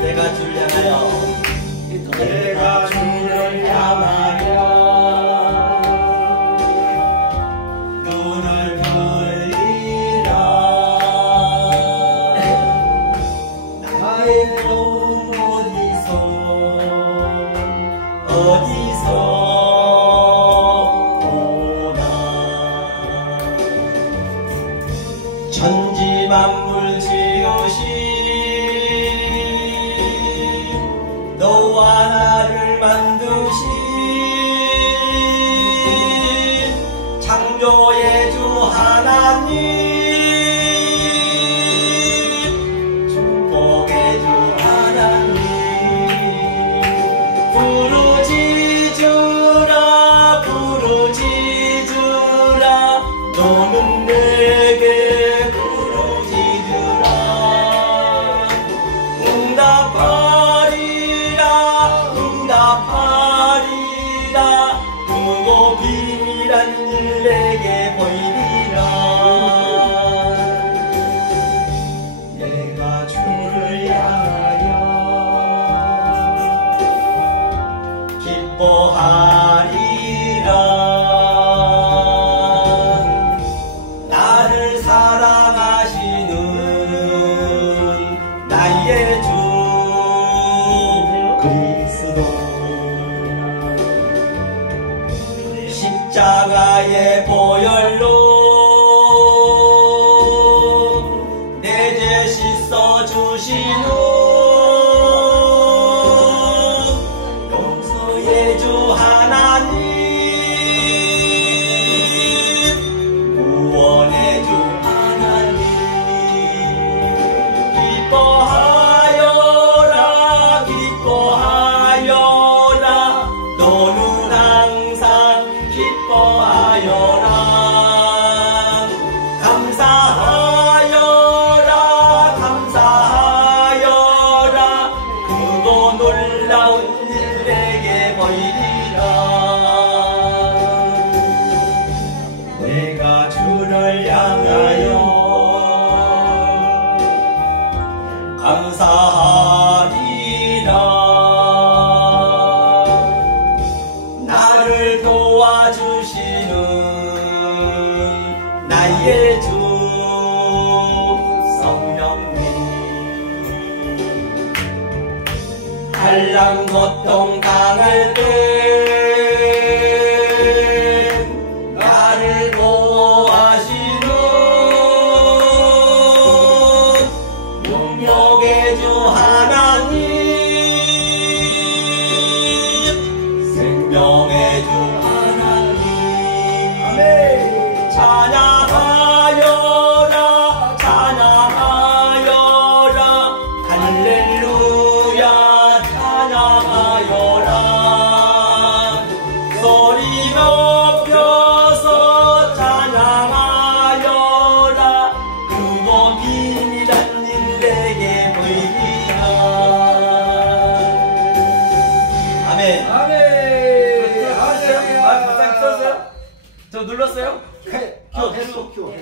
내가 주를 향하여 내가 주를 향하여 눈을 들리라. 나의 종 어디서 오나. 천지 만물 지으신 너와 나를 만드신 창조의 주 하나님, 축복의 주 하나님, 부르짖으라 부르짖으라. 너는 내게 부르짖으라. 응답하리라 응답하리라. 크고 비밀한 일 내게 보이리라. 내가 주를 향하여 기뻐하리라. 나를 사랑하시는 나의 주 그리스도. 십자가의 보혈로 내 죄 씻어 주시는 용서의 주 하나님, 구원의 주 하나님. 기뻐하여라 기뻐하여라. 너는 항상 기뻐하여라. 감사하여라 감사하여라. 크고 놀라운 일 내게 보이리라. 내가 주를 향하여 감사하리라. 나를 도와주시는 나의 주 성령님. 한량 고통 당할 때 나를 보호하시는 능력의 주 하나님, 생명의 주 하나님. 아멘. 찬양하여라 찬양하여라. 할렐루야 찬양하여라. 소리 높여서 찬양하여라. 크고 비밀한 일 내게 보이리라. 아멘. 아멘. 하세요? 박사님 켰어요? 저 눌렀어요? 큐.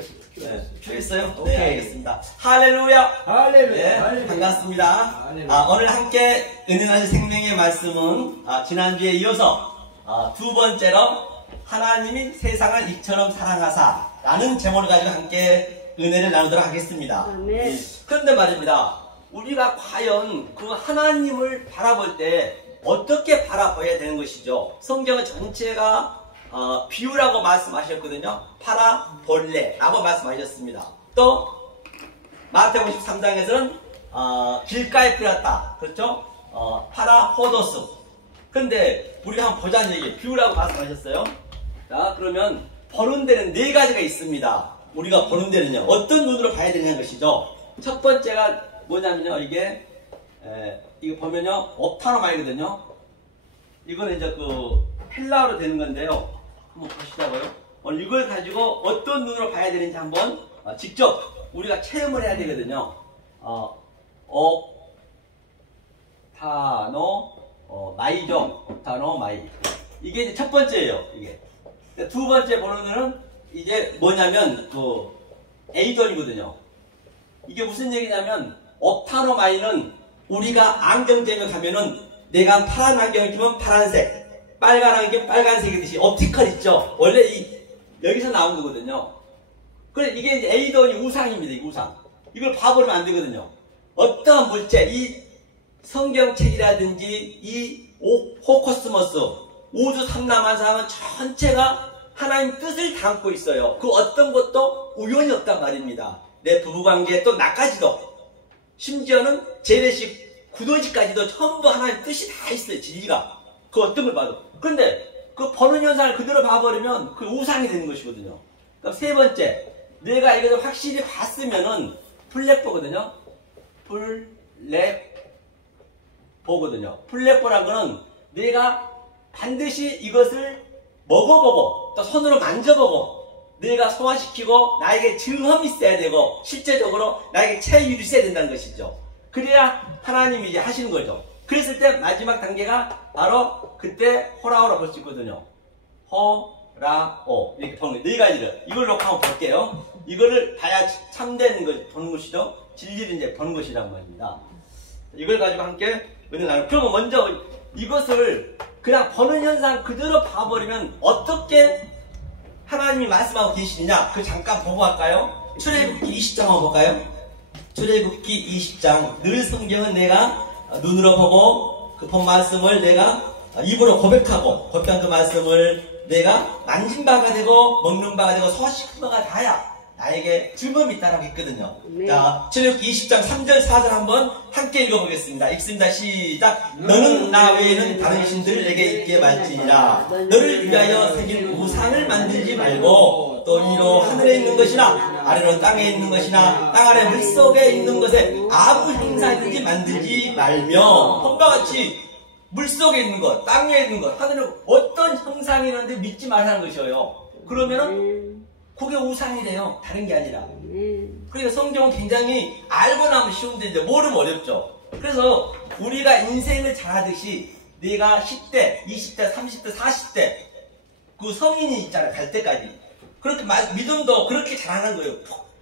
큐 했어요? 오케이. 네, 알겠습니다. 할렐루야. 할렐루야. 네, 할렐루야. 반갑습니다. 할렐루야. 오늘 함께 은혜나신 생명의 말씀은 지난주에 이어서 두 번째로 하나님이 세상을 이처럼 사랑하사 라는 제목을 가지고 함께 은혜를 나누도록 하겠습니다. 아멘. 그런데 말입니다. 우리가 과연 그 하나님을 바라볼 때 어떻게 바라봐야 되는 것이죠? 성경은 전체가 비유라고 말씀하셨거든요. 파라볼레라고 말씀하셨습니다. 또 마태복음 13장에서는 길가에 뿌렸다. 그렇죠? 파라호도스. 그런데 우리가 한번 보자는 얘기예요. 비유라고 말씀하셨어요. 자, 그러면 보는 데는 네 가지가 있습니다. 우리가 보는 데는요, 어떤 눈으로 봐야 되냐는 것이죠. 첫 번째가 뭐냐면요, 이거 보면요, 옵타노마이거든요. 이거는 이제 그 헬라어로 되는 건데요. 한번 보시자고요. 이걸 가지고 어떤 눈으로 봐야 되는지 한번 직접 우리가 체험을 해야 되거든요. 마이죠. 옵타노 마이. 이게 이제 첫 번째예요. 이게. 두 번째 보는 눈은 이제 뭐냐면 에이돈이거든요. 이게 무슨 얘기냐면 옵타노 마이는 우리가 안경점에 가면은 내가 파란 안경을 끼면 파란색, 빨간 안경 빨간색이듯이 옵티컬 있죠. 원래 여기서 나온 거거든요. 그래 이게 이제 에이돈이 우상입니다. 이 우상. 이걸 봐버리면 안 되거든요. 어떠한 물체, 이 성경책이라든지 이 호코스모스, 우주 삼라만상은 전체가 하나님 뜻을 담고 있어요. 그 어떤 것도 우연이 없단 말입니다. 내 부부관계 또 나까지도, 심지어는 재래식 구도지까지도 전부 하나님 뜻이 다 있어요. 진리가. 그 어떤 걸 봐도. 그런데 그 보는 현상을 그대로 봐버리면 그 우상이 되는 것이거든요. 그럼 세 번째, 내가 이것을 확실히 봤으면은 플랫보거든요. 플랫보거든요. 플랫보란 거는 내가 반드시 이것을 먹어보고 또 손으로 만져보고 내가 소화시키고 나에게 증험이 있어야 되고 실제적으로 나에게 체율이 있어야 된다는 것이죠. 그래야 하나님이 이제 하시는 거죠. 그랬을 때 마지막 단계가 바로 그때 호라오라 볼 수 있거든요. 호라오 이렇게 보는 거예요. 네 가지를 이걸 놓고 한번 볼게요. 이거를 봐야 참되는 걸 보는 것이죠. 진리를 이제 보는 것이란 말입니다. 이걸 가지고 함께 은혜 나누고, 그러면 먼저 이것을 그냥 보는 현상 그대로 봐버리면 어떻게 하나님이 말씀하고 계시느냐, 그 잠깐 보고 갈까요? 출애굽기 20장 한번 볼까요? 출애굽기 20장. 늘 성경은 내가 눈으로 보고 그 본 말씀을 내가 입으로 고백하고 고백한 그 말씀을 내가 만진 바가 되고 먹는 바가 되고 소화시킨 바가 다야 나에게 즐거움이 있다라고 했거든요. 네. 자, 출애굽기 20장 3절 4절 한번 함께 읽어보겠습니다. 읽습니다. 시작. 너는 나 외에는 다른 신들을 내게 있게 말지니라. 너를 위하여 새긴 우상을 만들지 말고 또 위로 하늘에 있는 것이나 아래로 땅에 있는 것이나 땅 아래 물속에 있는 것에 아무 형상이든지 만들지 말며, 본바 같이 물속에 있는 것, 땅에 있는 것, 하늘에 어떤 형상이 있는데 믿지 말라는 것이에요. 그러면은 그게 우상이래요. 다른 게 아니라. 그러니까 성경은 굉장히 알고 나면 쉬운데 이제 모르면 어렵죠. 그래서 우리가 인생을 잘하듯이 내가 10대, 20대, 30대, 40대 그 성인이 있잖아요. 갈 때까지. 그렇게 믿음도 그렇게 잘하는 거예요.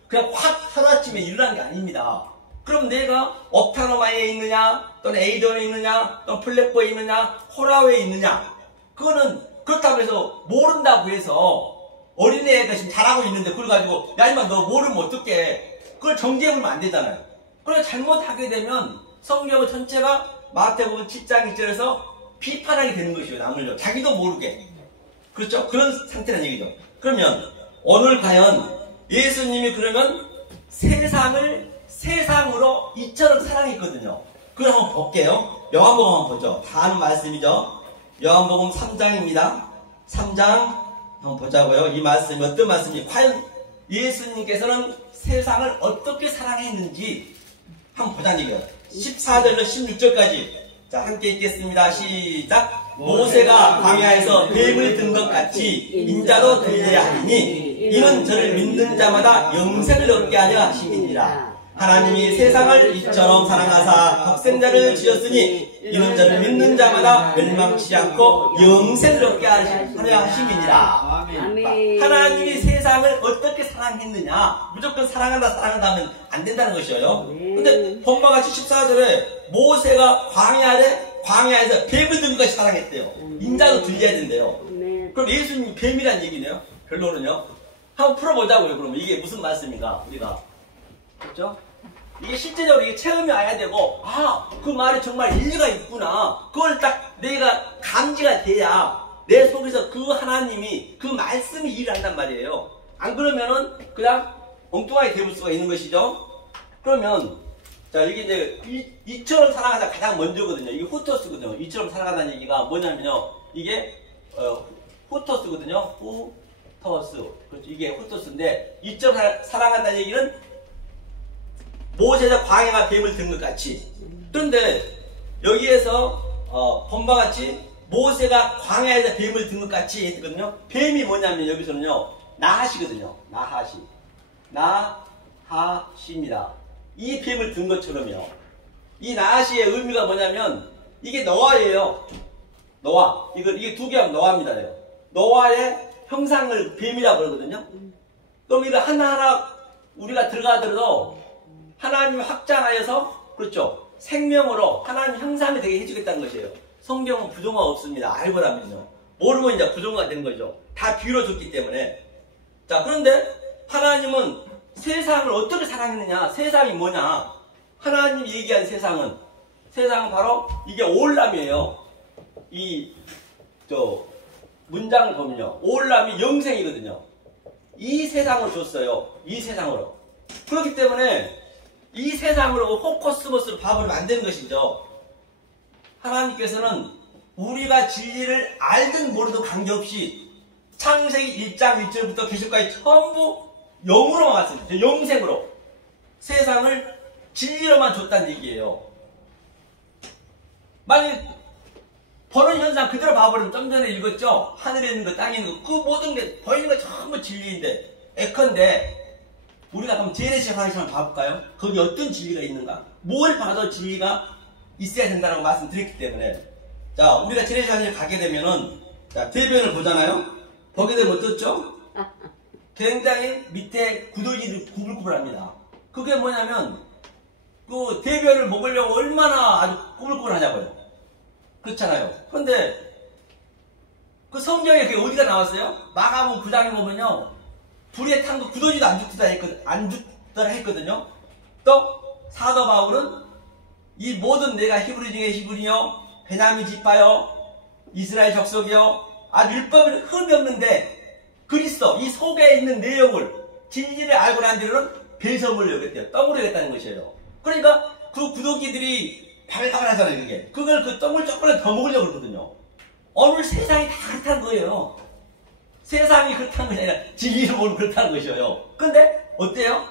그냥 확 하루아침에 일어난 게 아닙니다. 그럼 내가 옵타노마에 있느냐, 또는 에이돈에 있느냐, 또는 플랫보에 있느냐, 호라오에 있느냐, 그거는 그렇다고 해서 모른다고 해서 어린애가 지금 잘하고 있는데 그걸 가지고 야 임마 너 모르면 어떡해, 그걸 정죄해보면 안 되잖아요. 그래서 잘못하게 되면 성경 전체가 마태복음 7장 1절에서 비판하게 되는 것이에요. 남을요. 자기도 모르게. 그렇죠? 그런 상태란 얘기죠. 그러면 오늘 과연 예수님이 그러면 세상을 세상으로 이처럼 사랑했거든요. 그걸 한번 볼게요. 요한복음 한번 보죠. 다 아는 말씀이죠. 요한복음 3장입니다. 3장 한번 보자고요. 이 말씀이 어떤 말씀이, 과연 예수님께서는 세상을 어떻게 사랑했는지 한번 보자는 얘기예요. 14절로 16절까지 자 함께 읽겠습니다. 시작. 모세가 광야에서 뱀을 든 것 같이 인자도 들려야 하리니 이는 저를 믿는 자마다 영생을 얻게 하려 하심이니라. 하나님이 세상을 이처럼 사랑하사 독생자를 주셨으니 이는 저를 믿는 자마다 멸망치 않고 영생을 얻게 하려 하심이니라. 하나님이 세상을 어떻게 사랑했느냐, 무조건 사랑한다 하면 안 된다는 것이에요. 근데 본바 같이 14절에 모세가 광야에서 뱀을 든 것까지 사랑했대요. 인자도 들려야 된대요. 그럼 예수님이 뱀이란 얘기네요. 결론은요. 한번 풀어보자고요. 그러면 이게 무슨 말씀인가 우리가. 그렇죠? 이게 실제적으로 이게 체험이 와야 되고, 그 말이 정말 일리가 있구나, 그걸 딱 내가 감지가 돼야 내 속에서 그 하나님이, 그 말씀이 일을 한단 말이에요. 안 그러면은 그냥 엉뚱하게 되볼 수가 있는 것이죠. 그러면 자, 이게 이제 이처럼 살아가다 가장 먼저거든요. 이게 후토스거든요. 이처럼 살아가다는 얘기가 뭐냐면요, 이게 후토스거든요. 후토스. 그렇죠. 이게 후토스인데, 이처럼 살아간다는 얘기는 모세가 광야가 뱀을 든 것 같이. 그런데 여기에서 본바 같이 모세가 광야에서 뱀을 든 것 같이 했거든요. 뱀이 뭐냐면 여기서는요, 나하시거든요. 나하시입니다. 이 뱀을 든 것처럼요. 이 나하시의 의미가 뭐냐면 이게 노아예요. 노아. 이게 두 개 하면 노아입니다. 노아의 형상을 뱀이라고 그러거든요. 그럼 이거 하나하나 우리가 들어가더라도 하나님이 확장하여서, 그렇죠, 생명으로 하나님 형상이 되게 해주겠다는 것이에요. 성경은 부정화 없습니다. 알고 나면요. 모르면 이제 부정화가 되는 거죠. 다 비유로 줬기 때문에. 자, 그런데 하나님은 세상을 어떻게 사랑했느냐? 세상이 뭐냐? 하나님이 얘기한 세상은 바로 이게 오올람이에요. 문장을 보면요. 오올람이 영생이거든요. 이 세상을 줬어요. 이 세상으로. 그렇기 때문에 이 세상으로 호코스모스를 바보를 만드는 것이죠. 하나님께서는 우리가 진리를 알든 모르든 관계없이 창세기 1장 1절부터 계시까지 전부 영으로만 왔습니다. 영생으로. 세상을 진리로만 줬다는 얘기예요. 만약 보는 현상 그대로 봐버리면 좀 전에 읽었죠? 하늘에 있는 거, 땅에 있는 거, 그 모든 게 보이는 거 전부 진리인데, 예컨대 우리가 그럼 제네시스 하나씩 봐볼까요? 거기 어떤 진리가 있는가? 뭘 봐도 진리가 있어야 된다고 말씀드렸기 때문에. 자, 우리가 제네시스 하나씩 가게 되면은, 자, 대변을 보잖아요? 보게 되면 어떻죠? 굉장히 밑에 구더기들이 구불구불합니다. 그게 뭐냐면, 그 대변을 먹으려고 얼마나 아주 구불구불하냐고요. 그렇잖아요. 그런데 그 성경에 그게 어디가 나왔어요? 마가복음 9장에 보면요. 불에 탄 거 구더기도 안 죽더라 했거든요. 또 사도 바울은 이 모든 내가 히브리 중에 히브리요, 베냐민 지파요, 이스라엘 족속이요, 아주 율법은 흠이 없는데 그리스도 이 속에 있는 내용을 진리를 알고 난 뒤로는 배설물을 여겼대요. 떡으로 여겼다는 것이에요. 그러니까 그 구더기들이 발가발하잖아요, 그게. 그걸 그 떡을 조금만 더 먹으려고 그러거든요. 오늘 세상이 다 그렇다는 거예요. 세상이 그렇다는 것이 아니라 진리를 모르면 그렇다는 것이에요. 근데 어때요?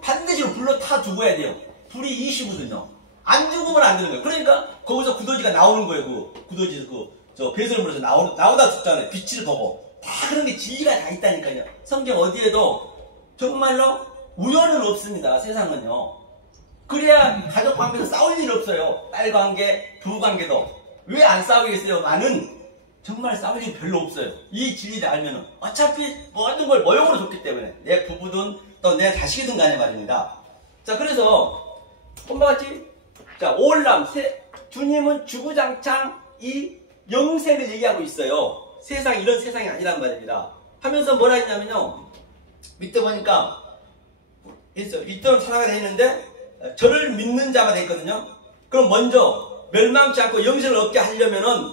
반드시 불로 타 죽어야 돼요. 불이 20이거든요. 안 죽으면 안 되는 거예요. 그러니까 거기서 구더기가 나오는 거예요. 그 구더기 저 배설물에서 나오다 죽잖아요. 빛을 보고. 다 그런 게 진리가 다 있다니까요. 성경 어디에도 정말로 우연은 없습니다. 세상은요. 그래야 가족 관계도 싸울 일 없어요. 딸 관계, 부부 관계도. 왜 안 싸우겠어요? 나는 정말 싸울 일 별로 없어요. 이 진리를 알면은 어차피 모든 걸 모형으로 줬기 때문에 내 부부든 또 내 자식이든 간에 말입니다. 자, 그래서 엄마 같이 자, 오올람 주님은 주구장창 이 영생을 얘기하고 있어요. 세상 이런 세상이 아니란 말입니다. 하면서 뭐라 했냐면요. 밑에 보니까 이처럼 살아가야 되는데 저를 믿는 자가 됐거든요. 그럼 먼저 멸망치 않고 영생을 얻게 하려면은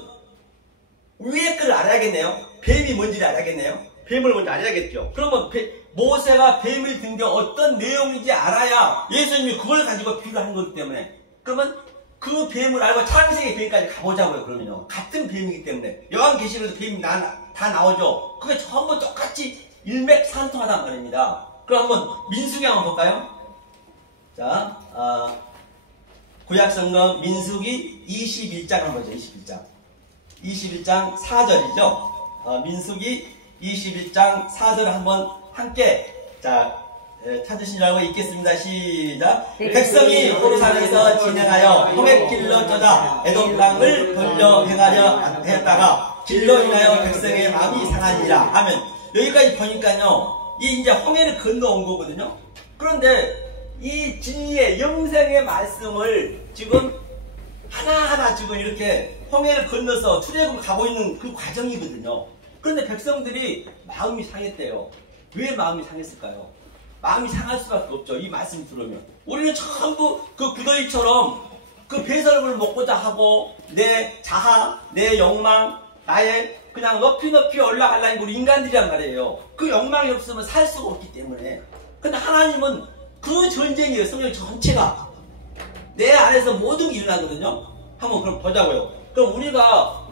위에 걸 알아야겠네요. 뱀이 뭔지를 알아야겠네요. 뱀을 먼저 알아야겠죠. 그러면 모세가 뱀을 든 게 어떤 내용인지 알아야 예수님이 그걸 가지고 비유를 한 거기 때문에. 그러면 그 뱀을 알고 창세기 뱀까지 가보자고요. 그러면요. 같은 뱀이기 때문에. 요한계시록에도 뱀이 다 나오죠. 그게 전부 똑같이 일맥상통하단 말입니다. 그럼 한번 민수기 한번 볼까요? 자, 구약성경 민수기 21장 한번 보죠. 21장 4절이죠. 민수기 21장 4절 한번 함께 찾으신 줄 알고 읽겠습니다. 시작. 백성이 호르산에서 진행하여 홍해길로 쫓아 에돔 땅을 돌려 행하려 하였다가 길로 인하여 백성의 마음이 상하니라 하면, 여기까지 보니까요, 이 이제 홍해를 건너온 거거든요. 그런데 이 진리의 영생의 말씀을 지금 하나하나 지금 이렇게 홍해를 건너서 출애굽을 가고 있는 그 과정이거든요. 그런데 백성들이 마음이 상했대요. 왜 마음이 상했을까요? 마음이 상할 수밖에 없죠. 이 말씀 들으면. 우리는 전부 그 구더기처럼 그 배설물을 먹고자 하고 내 자아, 내 욕망, 나의 그냥 높이 올라가려는 우리 인간들이란 말이에요. 그 욕망이 없으면 살 수가 없기 때문에. 근데 하나님은 그 전쟁이에요. 성경 전체가. 내 안에서 모든 게 일어나거든요. 한번 그럼 보자고요. 그럼 우리가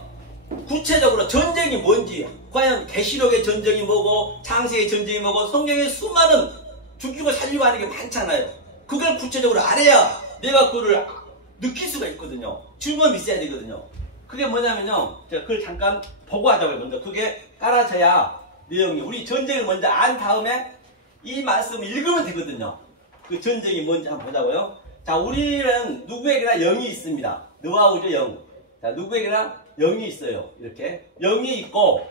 구체적으로 전쟁이 뭔지, 과연 계시록의 전쟁이 뭐고 창세의 전쟁이 뭐고 성경의 수많은 죽이고 살리고 하는 게 많잖아요. 그걸 구체적으로 알아야 내가 그거를 느낄 수가 있거든요. 증언이 있어야 되거든요. 그게 뭐냐면요, 제가 그걸 잠깐 보고 하자고요. 먼저 그게 깔아져야 내용이, 우리 전쟁을 먼저 안 다음에 이 말씀을 읽으면 되거든요. 그 전쟁이 뭔지 한번 보자고요. 자, 우리는 누구에게나 영이 있습니다. 느와우죠, 영. 자, 누구에게나 영이 있어요. 이렇게 영이 있고,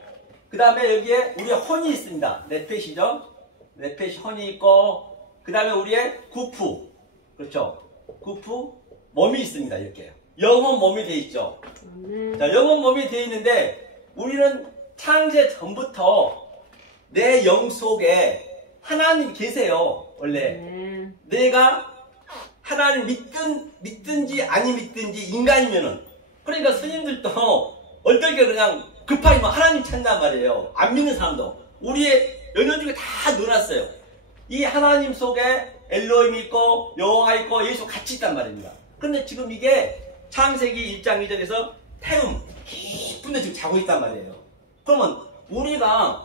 그 다음에 여기에 우리의 혼이 있습니다. 네펫이죠. 네펫이 혼이 있고, 그 다음에 우리의 구프, 그렇죠. 구프, 몸이 있습니다. 이렇게 영혼 몸이 돼 있죠. 자, 영혼 몸이 돼 있는데 우리는 창세 전부터 내 영 속에 하나님 계세요. 원래 내가 하나님 믿든지 아니 믿든지 인간이면은, 그러니까 스님들도 어떨 게 그냥 급하게 막 하나님 찾는단 말이에요. 안 믿는 사람도 우리의 연연 중에 다 넣어놨어요. 이 하나님 속에 엘로힘이 있고 여호와 있고 예수 같이 있단 말입니다. 그런데 지금 이게 창세기 1장 2절에서 태움 깊은 데 지금 자고 있단 말이에요. 그러면 우리가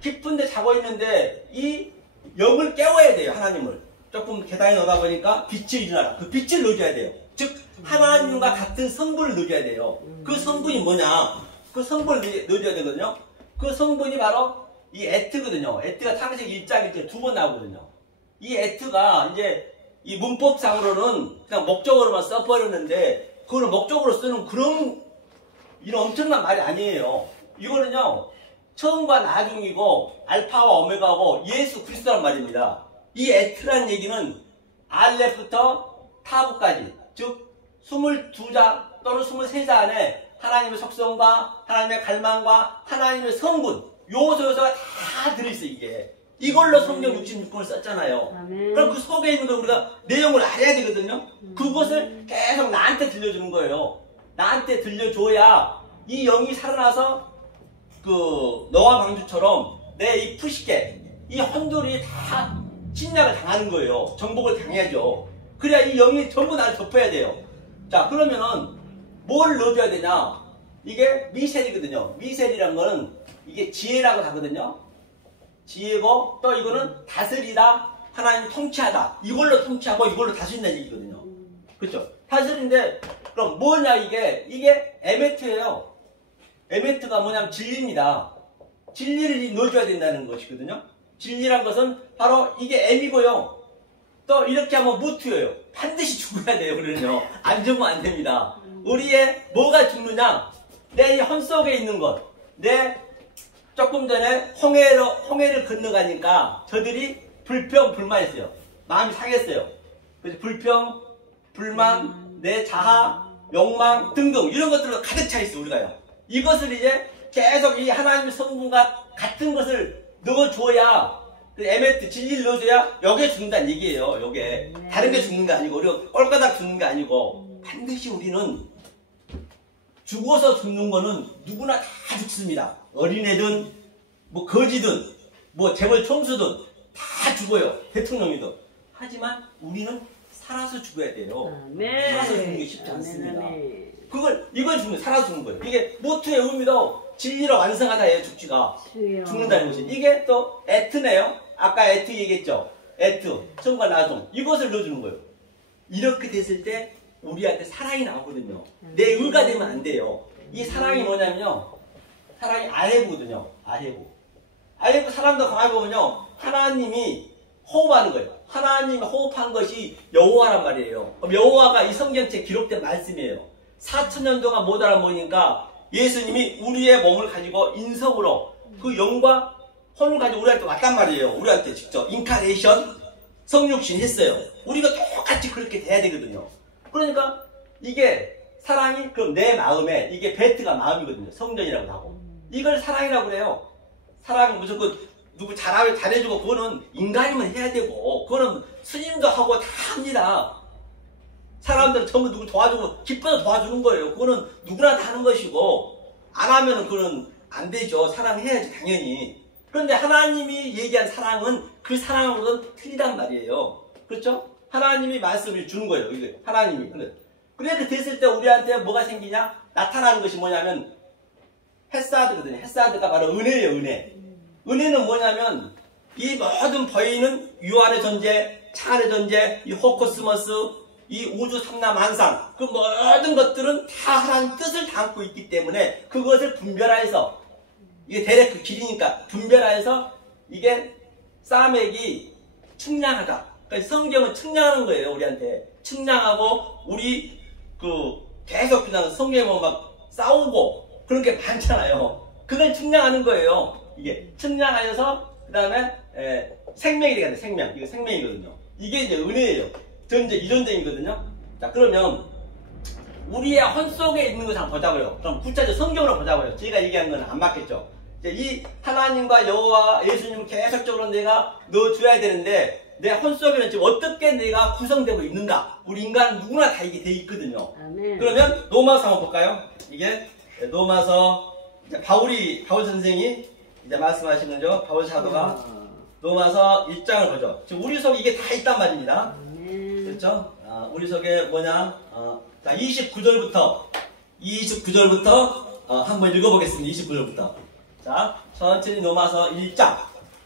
깊은 데 자고 있는데 이 영을 깨워야 돼요. 하나님을 조금 계단에 넣다 보니까 빛이 일어나라. 그 빛을 넣어줘야 돼요. 즉 하나님과 같은 성분을 넣어줘야 돼요. 그 성분이 뭐냐? 그 성분을 넣어줘야 되거든요. 그 성분이 바로 이 에트거든요. 에트가 창세기 1장 1절 2번 나오거든요. 이 에트가 이제 이 문법상으로는 그냥 목적으로만 써버렸는데, 그거는 목적으로 쓰는 그런 이런 엄청난 말이 아니에요. 이거는요, 처음과 나중이고 알파와 오메가고 예수 그리스도란 말입니다. 이 에트란 얘기는 알렙부터 타브까지, 즉 22자 또는 23자 안에 하나님의 속성과 하나님의 갈망과 하나님의 성분, 요소가 다 들어있어요. 이걸로 성경 66권을 썼잖아요. 그럼 그 속에 있는 걸 우리가 내용을 알아야 되거든요. 그것을 계속 나한테 들려주는 거예요. 나한테 들려줘야 이 영이 살아나서 그 노아 방주처럼 내 이 푸시게, 이 혼돌이 다 침략을 당하는 거예요. 정복을 당해야죠. 그래야 이 영이 전부 나를 덮어야 돼요. 자, 그러면은 뭘 넣어줘야 되냐? 이게 미셀이거든요. 미셀이란 거는 이게 지혜라고 하거든요. 지혜고, 또 이거는 다스리다, 하나님 통치하다. 이걸로 통치하고 이걸로 다스린다는 얘기거든요. 그렇죠? 다스린데 그럼 뭐냐 이게 에메트예요. 에메트가 뭐냐면 진리입니다. 진리를 넣어줘야 된다는 것이거든요. 진리란 것은 바로 이게 M이고요. 또 이렇게 하면 무트예요. 반드시 죽어야 돼요. 우리는요. 안 죽으면 안 됩니다. 우리의 뭐가 죽느냐? 내 헌 속에 있는 것. 내 조금 전에 홍해를 건너가니까 저들이 불평, 불만했어요. 마음이 상했어요. 그래서 불평, 불만, 내 자아, 욕망 등등 이런 것들로 가득 차 있어요. 우리가요. 이것을 이제 계속 이 하나님의 성분과 같은 것을 넣어줘야, 그 에메트 진리를 넣어줘야 여기에 죽는다는 얘기예요. 여기에 다른 게 죽는 게 아니고, 우리가 꼴까닥 죽는 게 아니고, 반드시 우리는 죽어서 죽는 거는 누구나 다 죽습니다. 어린애든 뭐 거지든 뭐 재벌 총수든 다 죽어요. 대통령이든. 하지만 우리는 살아서 죽어야 돼요. 살아서 죽는 게 쉽지 않습니다. 이걸 살아서 죽는 거예요. 이게 모트의 의미도 진리를 완성하다예요. 죽는다는 것이. 이게 또 에트네요. 아까 에트 얘기했죠. 에트, 처음과 나중. 이것을 넣어주는 거예요. 이렇게 됐을 때 우리한테 사랑이 나오거든요. 내 의가 되면 안 돼요. 이 사랑이 뭐냐면요, 사랑이 아헤부거든요. 아헤부 사람도 가만히 보면요, 하나님이 호흡하는 거예요. 하나님이 호흡한 것이 여호와란 말이에요. 여호와가 이 성경책에 기록된 말씀이에요. 4000년 동안 못 알아보니까 예수님이 우리의 몸을 가지고 인성으로 그 영과 혼을 가지고 우리한테 왔단 말이에요. 우리한테 직접 인카네이션, 성육신 했어요. 우리가 똑같이 그렇게 돼야 되거든요. 그러니까 이게 사랑이, 그럼 내 마음에, 이게 베트가 마음이거든요. 성전이라고 하고. 이걸 사랑이라고 그래요. 사랑은 무조건 누구 잘해주고, 그거는 인간이면 해야 되고, 그거는 스님도 하고 다 합니다. 사람들은 전부 누구 도와주고, 기뻐서 도와주는 거예요. 그거는 누구나 다 하는 것이고, 안 하면은 그건 안 되죠. 사랑해야지, 당연히. 그런데 하나님이 얘기한 사랑은 그 사랑하고는 틀리단 말이에요. 그렇죠? 하나님이 말씀을 주는 거예요. 이게 하나님이. 그렇게 됐을 때 우리한테 뭐가 생기냐? 나타나는 것이 뭐냐면 햇사드거든요. 햇사드가 바로 은혜예요. 은혜는 뭐냐면 이 모든 보이는 유한의 존재, 창안의 존재, 이 호코스모스, 이 우주 삼라만상, 그 모든 것들은 다 하나님 뜻을 담고 있기 때문에 그것을 분별하여서, 이게 대략 그 길이니까 분별하여서 이게 싸맥이 측량하다. 그러니까 성경은 측량하는 거예요. 우리한테 측량하고, 우리 계속 그냥 성경에 보면 막 싸우고 그런 게 많잖아요. 그걸 측량하는 거예요. 이게 측량하여서 그 다음에 생명이 되겠네. 생명. 이거 생명이거든요. 이게 이제 은혜예요. 전제 이론적이거든요. 자, 그러면 우리의 헌 속에 있는 것을 한번 보자고요. 그럼 구체적으로 성경으로 보자고요. 제가 얘기한 건 안 맞겠죠. 이제 이 하나님과 여호와 예수님을 계속적으로 내가 넣어줘야 되는데 내 헌 속에는 지금 어떻게 내가 구성되고 있는가? 우리 인간은 누구나 다 이게 돼 있거든요. 아멘. 그러면 로마서 한번 볼까요? 이게 로마서 이제 바울 선생이 이제 말씀하신 거죠. 바울 사도가 로마서 1장을 보죠. 지금 우리 속에 이게 다 있단 말입니다. 아멘. 그렇죠? 우리 속에 뭐냐? 자, 29절부터 한번 읽어보겠습니다. 29절부터. 자, 천천히 넘어서 1장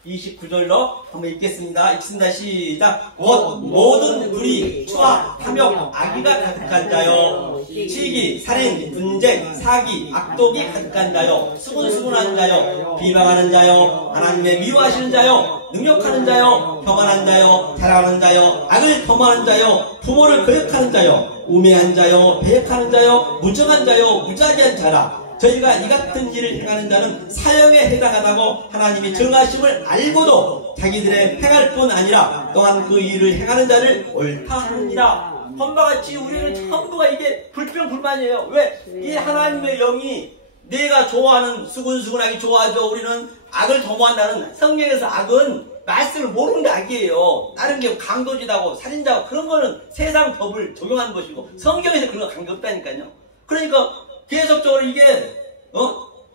29절로 한번 읽겠습니다. 읽습니다. 시작. 곧 모든 불의, 추악, 탐욕, 악의가 가득한 자요, 시기, 살인, 분쟁, 사기, 악독이 가득한 자요, 수군수군한 자요, 비방하는 자요, 하나님의 미워하시는 자요, 능욕하는 자요, 교만한 자요, 자랑하는 자요, 악을 범하는 자요, 부모를 거역하는 자요, 우매한 자요, 배역하는 자요, 무정한 자요, 무자비한 자라. 저희가 이 같은 일을 행하는 자는 사형에 해당하다고 하나님이 정하심을 알고도 자기들의 행할 뿐 아니라 또한 그 일을 행하는 자를 옳다 하느니라. 본바 같이 우리는 전부가 이게 불평불만이에요. 왜? 이 하나님의 영이 내가 좋아하는 수군수군하기 좋아하죠. 우리는 악을 도모한다는, 성경에서 악은 말씀을 모르는 게 악이에요. 다른 게 강도짓하고 살인자고 그런 거는 세상 법을 적용하는 것이고 성경에서 그런 거 관계없다니까요. 그러니까 계속적으로 이게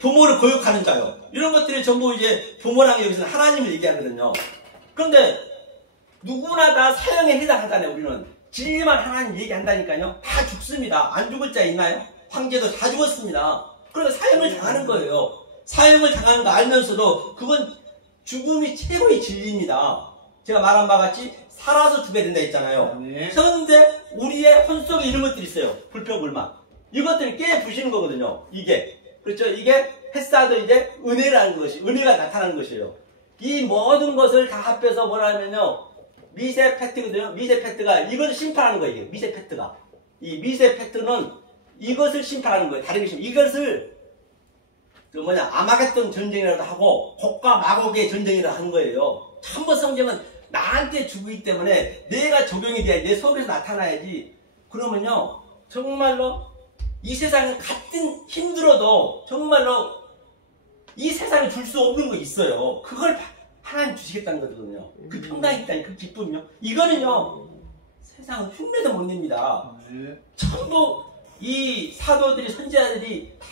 부모를 거역하는 자요. 이런 것들이 전부 이제 부모랑 여기서 하나님을 얘기하거든요. 그런데 누구나 다 사형에 해당하잖아요. 우리는 진리만 하나님 얘기한다니까요. 다 죽습니다. 안 죽을 자 있나요? 황제도 다 죽었습니다. 그러니까 사형을 당하는 거예요. 사형을 당하는 거 알면서도 그건 죽음이 최고의 진리입니다. 제가 말한 바와 같이 살아서 죽어야 된다 했잖아요. 네. 그런데 우리의 헌 속에 이런 것들이 있어요. 불평불만. 이것들이 깨부시는 거거든요. 이게. 그렇죠? 이게 햇사도 이제 은혜라는 것이, 은혜가 나타나는 것이에요. 이 모든 것을 다 합해서 뭐라면요. 미세 팩트거든요. 미세 팩트가 이걸 심판하는 거예요. 이게. 미세 팩트가. 이 미세 팩트는 이것을 심판하는 거예요. 다른 게 이것을 아마겟돈 전쟁이라도 하고 곡과 마곡의 전쟁이라도 하는 거예요. 전부 성경은 나한테 주기 때문에 내가 적용이 돼야 내 속에서 나타나야지. 그러면요. 정말로 이 세상은 같은 힘들어도 정말로 이 세상에 줄 수 없는 거 있어요. 그걸 하나님 주시겠다는 거거든요. 그 평강이 있다니 그 기쁨이요. 이거는요. 세상은 흉내도 못 냅니다. 전부 이 사도들이 선지자들이 다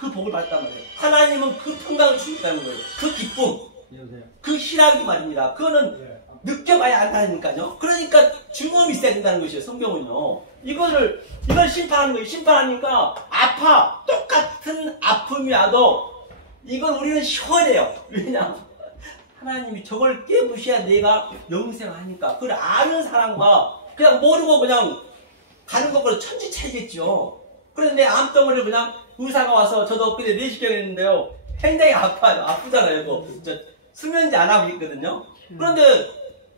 그 복을 받았단 말이에요. 하나님은 그 평강을 주시겠다는 거예요. 그 기쁨, 그 희락이 말입니다. 그거는 느껴봐야 안다니까요. 그러니까 증언이 있어야 된다는 것이에요. 성경은요. 이걸 심판하는 거예요. 심판하니까 아파. 똑같은 아픔이 와도 이걸 우리는 시원해요. 왜냐? 하나님이 저걸 깨부셔야 내가 영생하니까. 그걸 아는 사람과 그냥 모르고 그냥 가는 것보다 천지 차이겠죠. 그런데 암덩어리를 그냥 의사가 와서 저도 그때 내시경 했는데요. 굉장히 아파요. 아프잖아요. 이거. 수면제 안 하고 있거든요. 그런데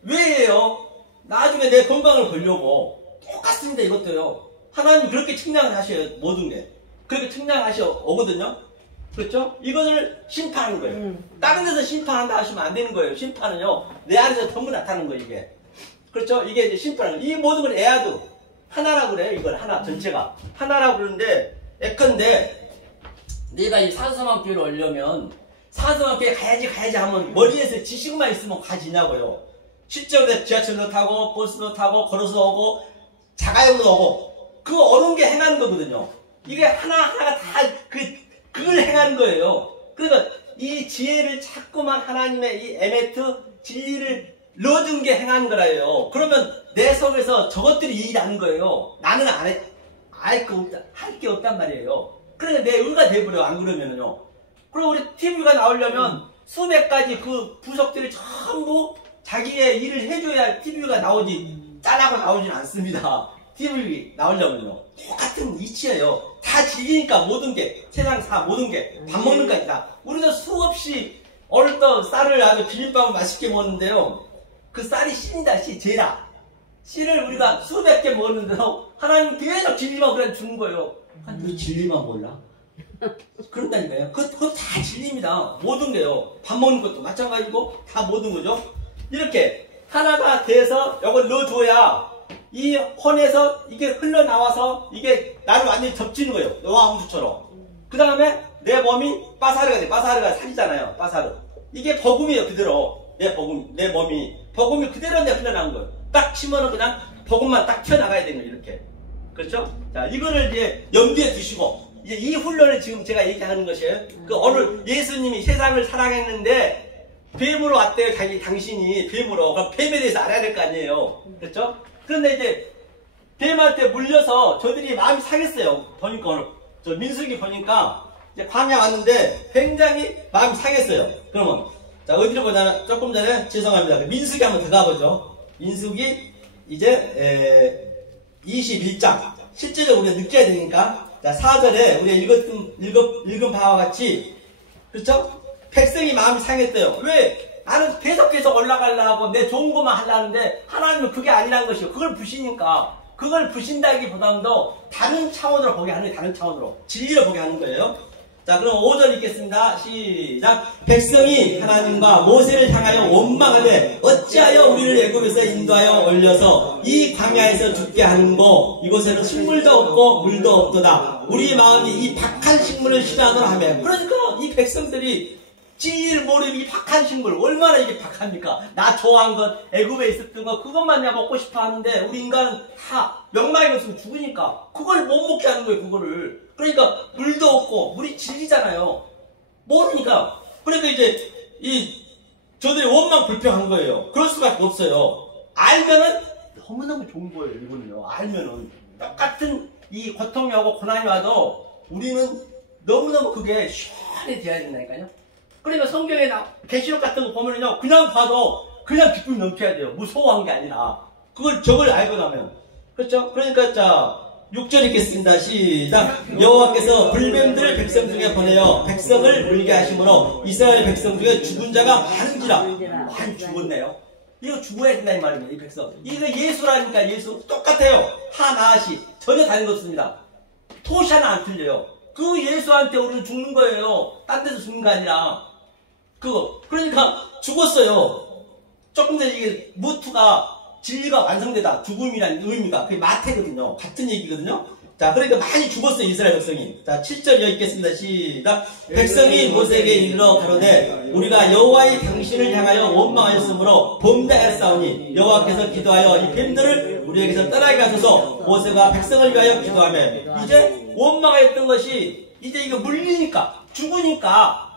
왜요? 나중에 내 건강을 보려고. 똑같습니다. 이것도요. 하나님 그렇게 측량을 하셔요. 모든 게. 그렇게 측량하셔 오거든요. 그렇죠? 이것을 심판하는 거예요. 다른 데서 심판한다 하시면 안 되는 거예요. 심판은요. 내 안에서 전부 나타나는 거예요. 이게. 그렇죠? 이게 이제 심판하는 거예요. 이 모든 걸 에아도 하나라고 그래요. 이걸 하나 전체가. 하나라고 그러는데 예컨대 내가 이 산소만교회를 오려면 산소만교회 가야지 하면 머리에서 지식만 있으면 가지냐고요. 실제로 지하철도 타고 버스도 타고 걸어서 오고 자가용도 오고 그거 어려운 게 행하는 거거든요. 이게 하나하나가 다 그걸 행하는 거예요. 그러니까 이 지혜를 자꾸만 하나님의 이 에메트 진리를 넣어준 게 행하는 거라요. 그러면 내 속에서 저것들이 일하는 거예요. 나는 할 게 없단 말이에요. 그러니까 내 의가 돼버려. 안 그러면요. 그리고 우리 TV가 나오려면 수백 가지 그 부속들이 전부 자기의 일을 해줘야 TV가 나오지 짜라고 나오진 않습니다. TV 나오려면요. 똑같은 이치예요. 다 질리니까 모든 게 세상 모든 게 밥 먹는 까지 다. 우리도 수없이 어릴 때 쌀을 아주 비빔밥을 맛있게 먹는데요. 그 쌀이 씨입니다. 제라. 씨를 우리가 수백 개 먹었는데도 하나님 계속 진리만 그냥 주는 거예요. 그 진리만 몰라? 그런다니까요. 그거 다 진리입니다. 모든 게요. 밥 먹는 것도 마찬가지고 다 모든 거죠. 이렇게 하나가 돼서 이걸 넣어줘야 이 혼에서 이게 흘러나와서 이게 나를 완전히 덮치는 거예요. 여왕수처럼. 그 다음에 내 몸이 빠사르가 돼. 빠사르가 살이잖아요. 빠사르. 이게 버금이에요. 그대로. 내 버금, 내 몸이. 버금이 그대로 내 흘러나온 거예요. 딱 치면은 그냥 버금만 딱 튀어나가야 되는 거예요. 이렇게. 그렇죠? 자, 이거를 이제 염두에 두시고, 이제 이 훈련을 지금 제가 얘기하는 것이에요. 그 오늘 예수님이 세상을 사랑했는데, 뱀으로 왔대요. 당신이 뱀으로. 그럼 뱀에 대해서 알아야 될 거 아니에요. 그렇죠? 그런데 이제, 뱀한테 물려서 저들이 마음이 상했어요. 보니까 오늘, 저 민수기 보니까, 이제 광야 왔는데 굉장히 마음이 상했어요. 그러면, 자, 어디로 보냐면, 조금 전에, 죄송합니다. 민수기 한번 들어가 보죠. 민수기, 이제, 21장. 실제로 우리가 느껴야 되니까, 자, 4절에 우리가 읽은 바와 같이, 그렇죠? 백성이 마음이 상했대요. 왜? 나는 계속 올라가려고 내 좋은 것만 하려는데, 하나님은 그게 아니라는 것이요. 그걸 부시니까, 그걸 부신다기보다도 다른 차원으로 보게 하는 거예요. 다른 차원으로. 진리로 보게 하는 거예요. 자, 그럼 5절 읽겠습니다. 시작. 백성이 하나님과 모세를 향하여 원망하되 어찌하여 우리를 애굽에서 인도하여 올려서 이 광야에서 죽게 하는고 이곳에는 식물도 없고 물도 없도다. 우리 마음이 이 박한 식물을 싫어하노라 하며. 그러니까 이 백성들이 진리를 모르는 이 박한 식물 얼마나 이게 박합니까? 나 좋아한 것 애굽에 있었던 거 그것만 내가 먹고 싶어 하는데 우리 인간은 다 명망이 없으면 죽으니까 그걸 못 먹게 하는 거예요. 그거를. 그러니까 물도 없고 물이 진리잖아요. 모르니까. 그러니까 이제 저들이 원망 불평한 거예요. 그럴 수밖에 없어요. 알면은 너무너무 좋은 거예요. 이거는요. 알면은 똑같은 이 고통이 오고 고난이 와도 우리는 너무너무 그게 시원해 돼야 된다니까요. 그러니까 성경에 계시록 같은 거 보면은요, 그냥 봐도 그냥 기쁨이 넘쳐야 돼요. 무서워한 게 아니라. 저걸 알고 나면. 그렇죠? 그러니까 자, 6절 읽겠습니다. 시작. 여호와께서 불뱀들을 백성 중에 보내어 백성을 물게 하심으로 이스라엘 백성 중에 죽은 자가 많은지라. 많이 죽었네요. 이거 죽어야 된다 이 말입니다. 이 백성. 이거 예수라니까 예수. 똑같아요. 하나시. 전혀 다른것습니다. 토시 하나 안 틀려요. 그 예수한테 우리는 죽는 거예요. 딴 데서 죽는 거 아니라. 그러니까 죽었어요. 조금 전에 이게 무투가 진리가 완성되다. 죽음이라는 의미가. 그게 마태거든요. 같은 얘기거든요. 자, 그러니까 많이 죽었어요. 이스라엘 백성이. 자, 7절 여기 있겠습니다. 시작. 백성이 모세에게 이르러 가로되 우리가 여호와의 당신을 향하여 원망하였으므로 범죄하였사오니 여호와께서 기도하여 이 뱀들을 우리에게서 떠나게 하소서. 모세가 백성을 위하여 기도하며 이제 원망하였던 것이 이제 이거 물리니까 죽으니까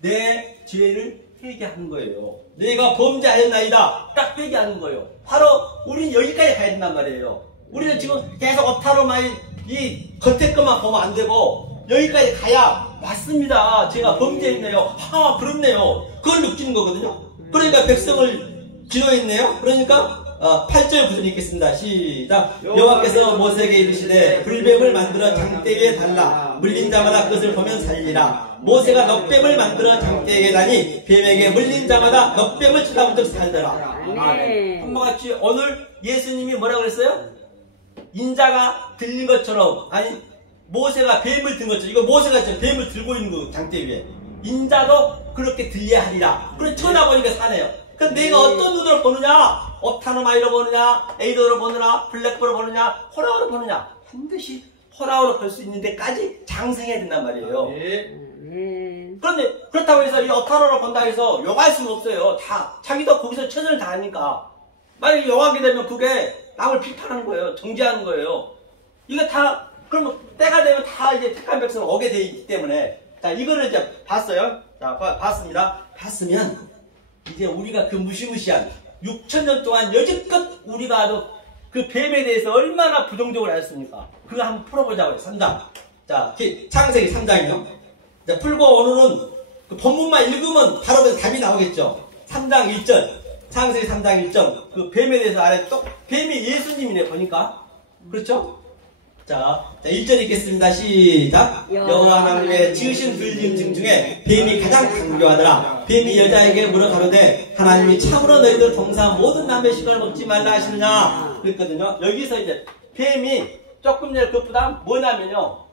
내 죄를 회개하는 거예요. 내가 범죄하였나이다. 딱 회개하는 거예요. 바로 우리는 여기까지 가야 된단 말이에요. 우리는 지금 계속 업타로만 이 겉에 것만 보면 안 되고 여기까지 가야 맞습니다. 제가 범죄했네요. 그렇네요. 그걸 느끼는 거거든요. 그러니까 백성을 기도했네요. 그러니까 8절 9절 읽겠습니다. 시작. 여호와께서 모세에게 이르시되 불뱀을 만들어 장대 위에 달라 물린 자마다 그것을 보면 살리라. 모세가 넉뱀을 만들어 장대에 다니 뱀에게 물린 자마다 넉뱀을 쳐다본 적 살더라. 한번같이 오늘 예수님이 뭐라고 그랬어요? 인자가 들린 것처럼, 아니 모세가 뱀을 든 것처럼, 이거 모세가 지금 뱀을 들고 있는 거 장대 위에 인자도 그렇게 들려야 하리라. 그래 쳐다보니까 사네요. 그럼 내가 어떤 눈으로 보느냐? 옵타노마이로 보느냐? 에이더로 보느냐? 블랙보로 보느냐? 호라우로 보느냐? 반드시 호라우로 볼 수 있는 데까지 장성해야 된단 말이에요. 그런데 그렇다고 해서 이 옵타노로 본다 해서 욕할 수는 없어요. 다 자기도 거기서 최선을 다하니까. 만약에 욕하게 되면 그게 남을 비판하는 거예요. 정죄하는 거예요. 이거 다 그러면 때가 되면 다 이제 택한 백성은 오게 돼 있기 때문에. 자, 이거를 이제 봤어요. 자, 봤습니다. 봤으면 이제 우리가 그 무시무시한 6,000년 동안 여지껏 우리가 그 뱀에 대해서 얼마나 부정적으로 하였습니까? 그거 한번 풀어보자고요. 3장. 자, 창세기 3장이요. 자, 풀고 오늘은 그 본문만 읽으면 바로 그 답이 나오겠죠. 3장 1절. 창세기 3장 1절. 그 뱀에 대해서 알아요. 또 뱀이 예수님이네 보니까. 그렇죠? 자, 1절 읽겠습니다. 시작. 여호와 하나님의 지으신 들짐승 중에 뱀이 가장 강교하더라. 뱀이 여자에게 물어 가로되 하나님이 참으로 너희들 동사한 모든 남의 식을 먹지 말라 하시느냐 그랬거든요. 여기서 이제 뱀이 조금 전에 그것보다 뭐냐면요,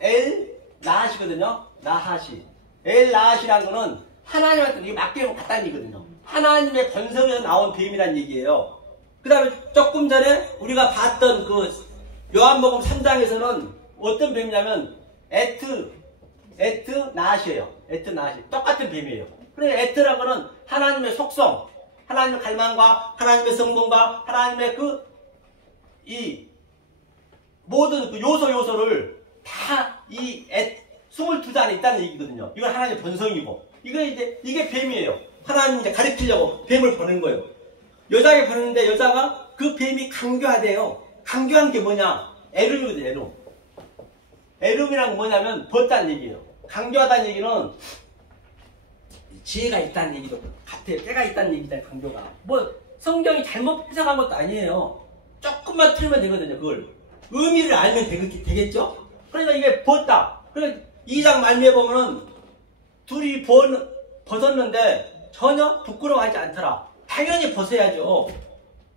엘 나하시거든요. 나하시. 엘 나하시라는 거는 하나님한테 이게 맡기면 같다는 얘기거든요. 하나님의 번성에서 나온 뱀이란 얘기예요. 그 다음에 조금 전에 우리가 봤던 그 요한복음 3장에서는 어떤 뱀이냐면 에트낫이에요. 에트낫이 똑같은 뱀이에요. 그러니까 에트라는 거는 하나님의 속성, 하나님의 갈망과 하나님의 성공과 하나님의 이 모든 그 요소를 다 이 22장 안에 있다는 얘기거든요. 이건 하나님의 본성이고, 이게 뱀이에요. 하나님 이제 가르치려고 뱀을 보낸 거예요. 여자에게 보냈는데 여자가 그 뱀이 강교하대요. 강교한 게 뭐냐? 에름이거든요, 에름. 에름이란 건 뭐냐면 벗다는 얘기예요. 강교하다는 얘기는 지혜가 있다는 얘기도 같아요. 때가 있다는 얘기잖아요, 강교가. 뭐 성경이 잘못 해석한 것도 아니에요. 조금만 틀면 되거든요, 그걸. 의미를 알면 되겠죠? 그러니까 이게 벗다. 그러니까 2장 말미에 보면은 둘이 벗었는데 전혀 부끄러워하지 않더라. 당연히 벗어야죠.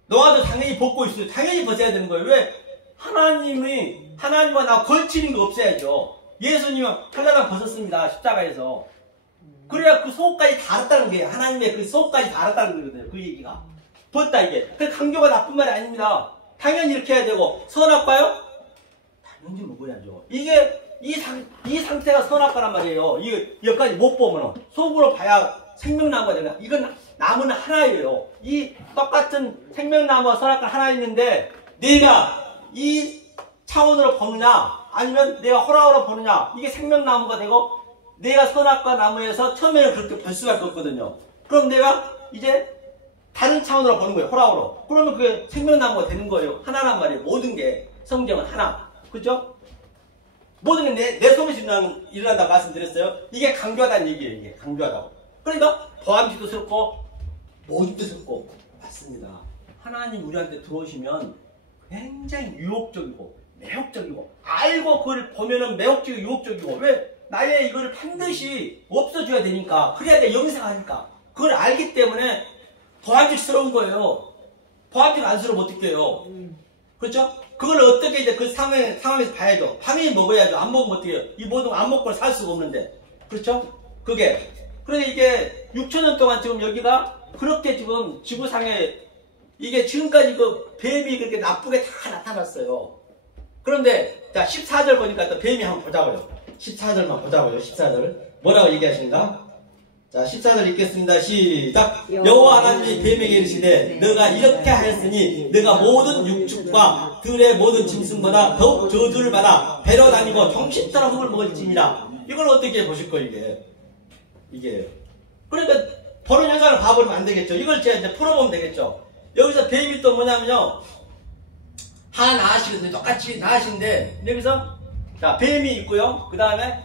노아도 당연히 벗고 있어요. 당연히 벗어야 되는 거예요. 왜? 하나님과 나 걸치는 거 없어야죠. 예수님은 한라당 벗었습니다. 십자가에서. 그래야 그 속까지 다 알았다는 거예요. 하나님의 그 속까지 다 알았다는 거거든요. 그 얘기가. 벗다 이게. 그 강조가 나쁜 말이 아닙니다. 당연히 이렇게 해야 되고. 선악과요? 당연히 먹어야죠. 이게 이 상태가 선악과란 말이에요. 여기까지 못 보면은 속으로 봐야 생명나무가 되나. 이건 나무는 하나예요. 이 똑같은 생명나무와 선악과 하나 있는데 내가 이 차원으로 보느냐 아니면 내가 호랑이로 보느냐, 이게 생명나무가 되고 내가 선악과 나무에서 처음에는 그렇게 볼 수밖에 없거든요. 그럼 내가 이제 다른 차원으로 보는 거예요. 호랑이로. 그러면 그게 생명나무가 되는 거예요. 하나란 말이에요. 모든 게 성경은 하나. 그죠? 모든 게 내 속에서 일어난다고 말씀드렸어요. 이게 강조하다는 얘기예요. 이게 강조하다고. 그러니까 보암직도 스럽고 모든 데 스럽고 맞습니다. 하나님 우리한테 들어오시면 굉장히 유혹적이고 매혹적이고, 알고 그걸 보면은 매혹적이고 유혹적이고, 왜? 나의 이거를 반드시 없어줘야 되니까, 그래야 내 영생하니까. 그걸 알기 때문에 보암직스러운 거예요. 보암직 안쓰러우면 어떡해요? 그렇죠? 그걸 어떻게 이제 그 상황에서 봐야죠. 당연히 먹어야죠. 안 먹으면 어떡해요? 이 모든 거 안 먹고는 살 수가 없는데. 그렇죠? 그게. 그런데 이게 6천년 동안 지금 여기가 그렇게 지금 지구상에 이게 지금까지 그 뱀이 그렇게 나쁘게 다 나타났어요. 그런데 자 14절 보니까 또 뱀이 한번 보자고요. 14절만 보자고요. 14절 뭐라고 얘기하시는가? 자 14절 읽겠습니다. 시작. 여호와 하나님이 뱀에게 이르시되 너가 이렇게 하였으니 너가 모든 육축과 들의 모든 짐승보다 더욱 저주를 받아 배로 다니고 정신따라 흙을 먹을지니라. 이걸 어떻게 보실 거예요? 이게 그러니까 보는 현상을 봐버리면 안 되겠죠. 이걸 제가 이제 풀어보면 되겠죠. 여기서 뱀이 또 뭐냐면요, 하나 나하시거든요. 똑같이 나하시인데 여기서 자 뱀이 있고요. 그 다음에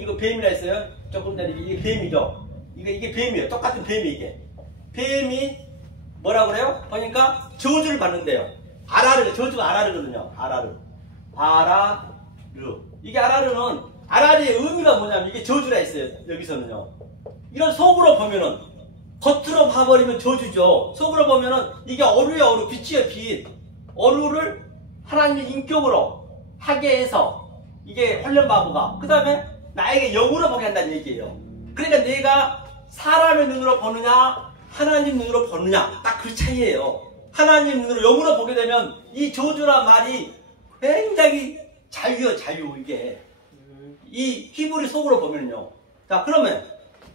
이거 뱀이라 했어요. 조금 전에 이게 뱀이죠. 이게 뱀이에요. 똑같은 뱀이 이게. 뱀이 뭐라 그래요? 보니까 저주를 받는데요. 아라르, 저주가 아라르거든요. 아라르. 이게 아라르의 의미가 뭐냐면 이게 저주라 했어요. 여기서는요. 이런 속으로 보면은, 겉으로 봐버리면 저주죠. 속으로 보면은 이게 어루예요. 어루. 빛이에요. 빛. 어루를 하나님의 인격으로 하게 해서 이게 홀련바보가 그 다음에 나에게 영으로 보게 한다는 얘기예요. 그러니까 내가 사람의 눈으로 보느냐 하나님 눈으로 보느냐 딱 그 차이예요. 하나님 눈으로 영으로 보게 되면 이 저주란 말이 굉장히 자유예요. 자유. 이게 이 히브리 속으로 보면요. 자 그러면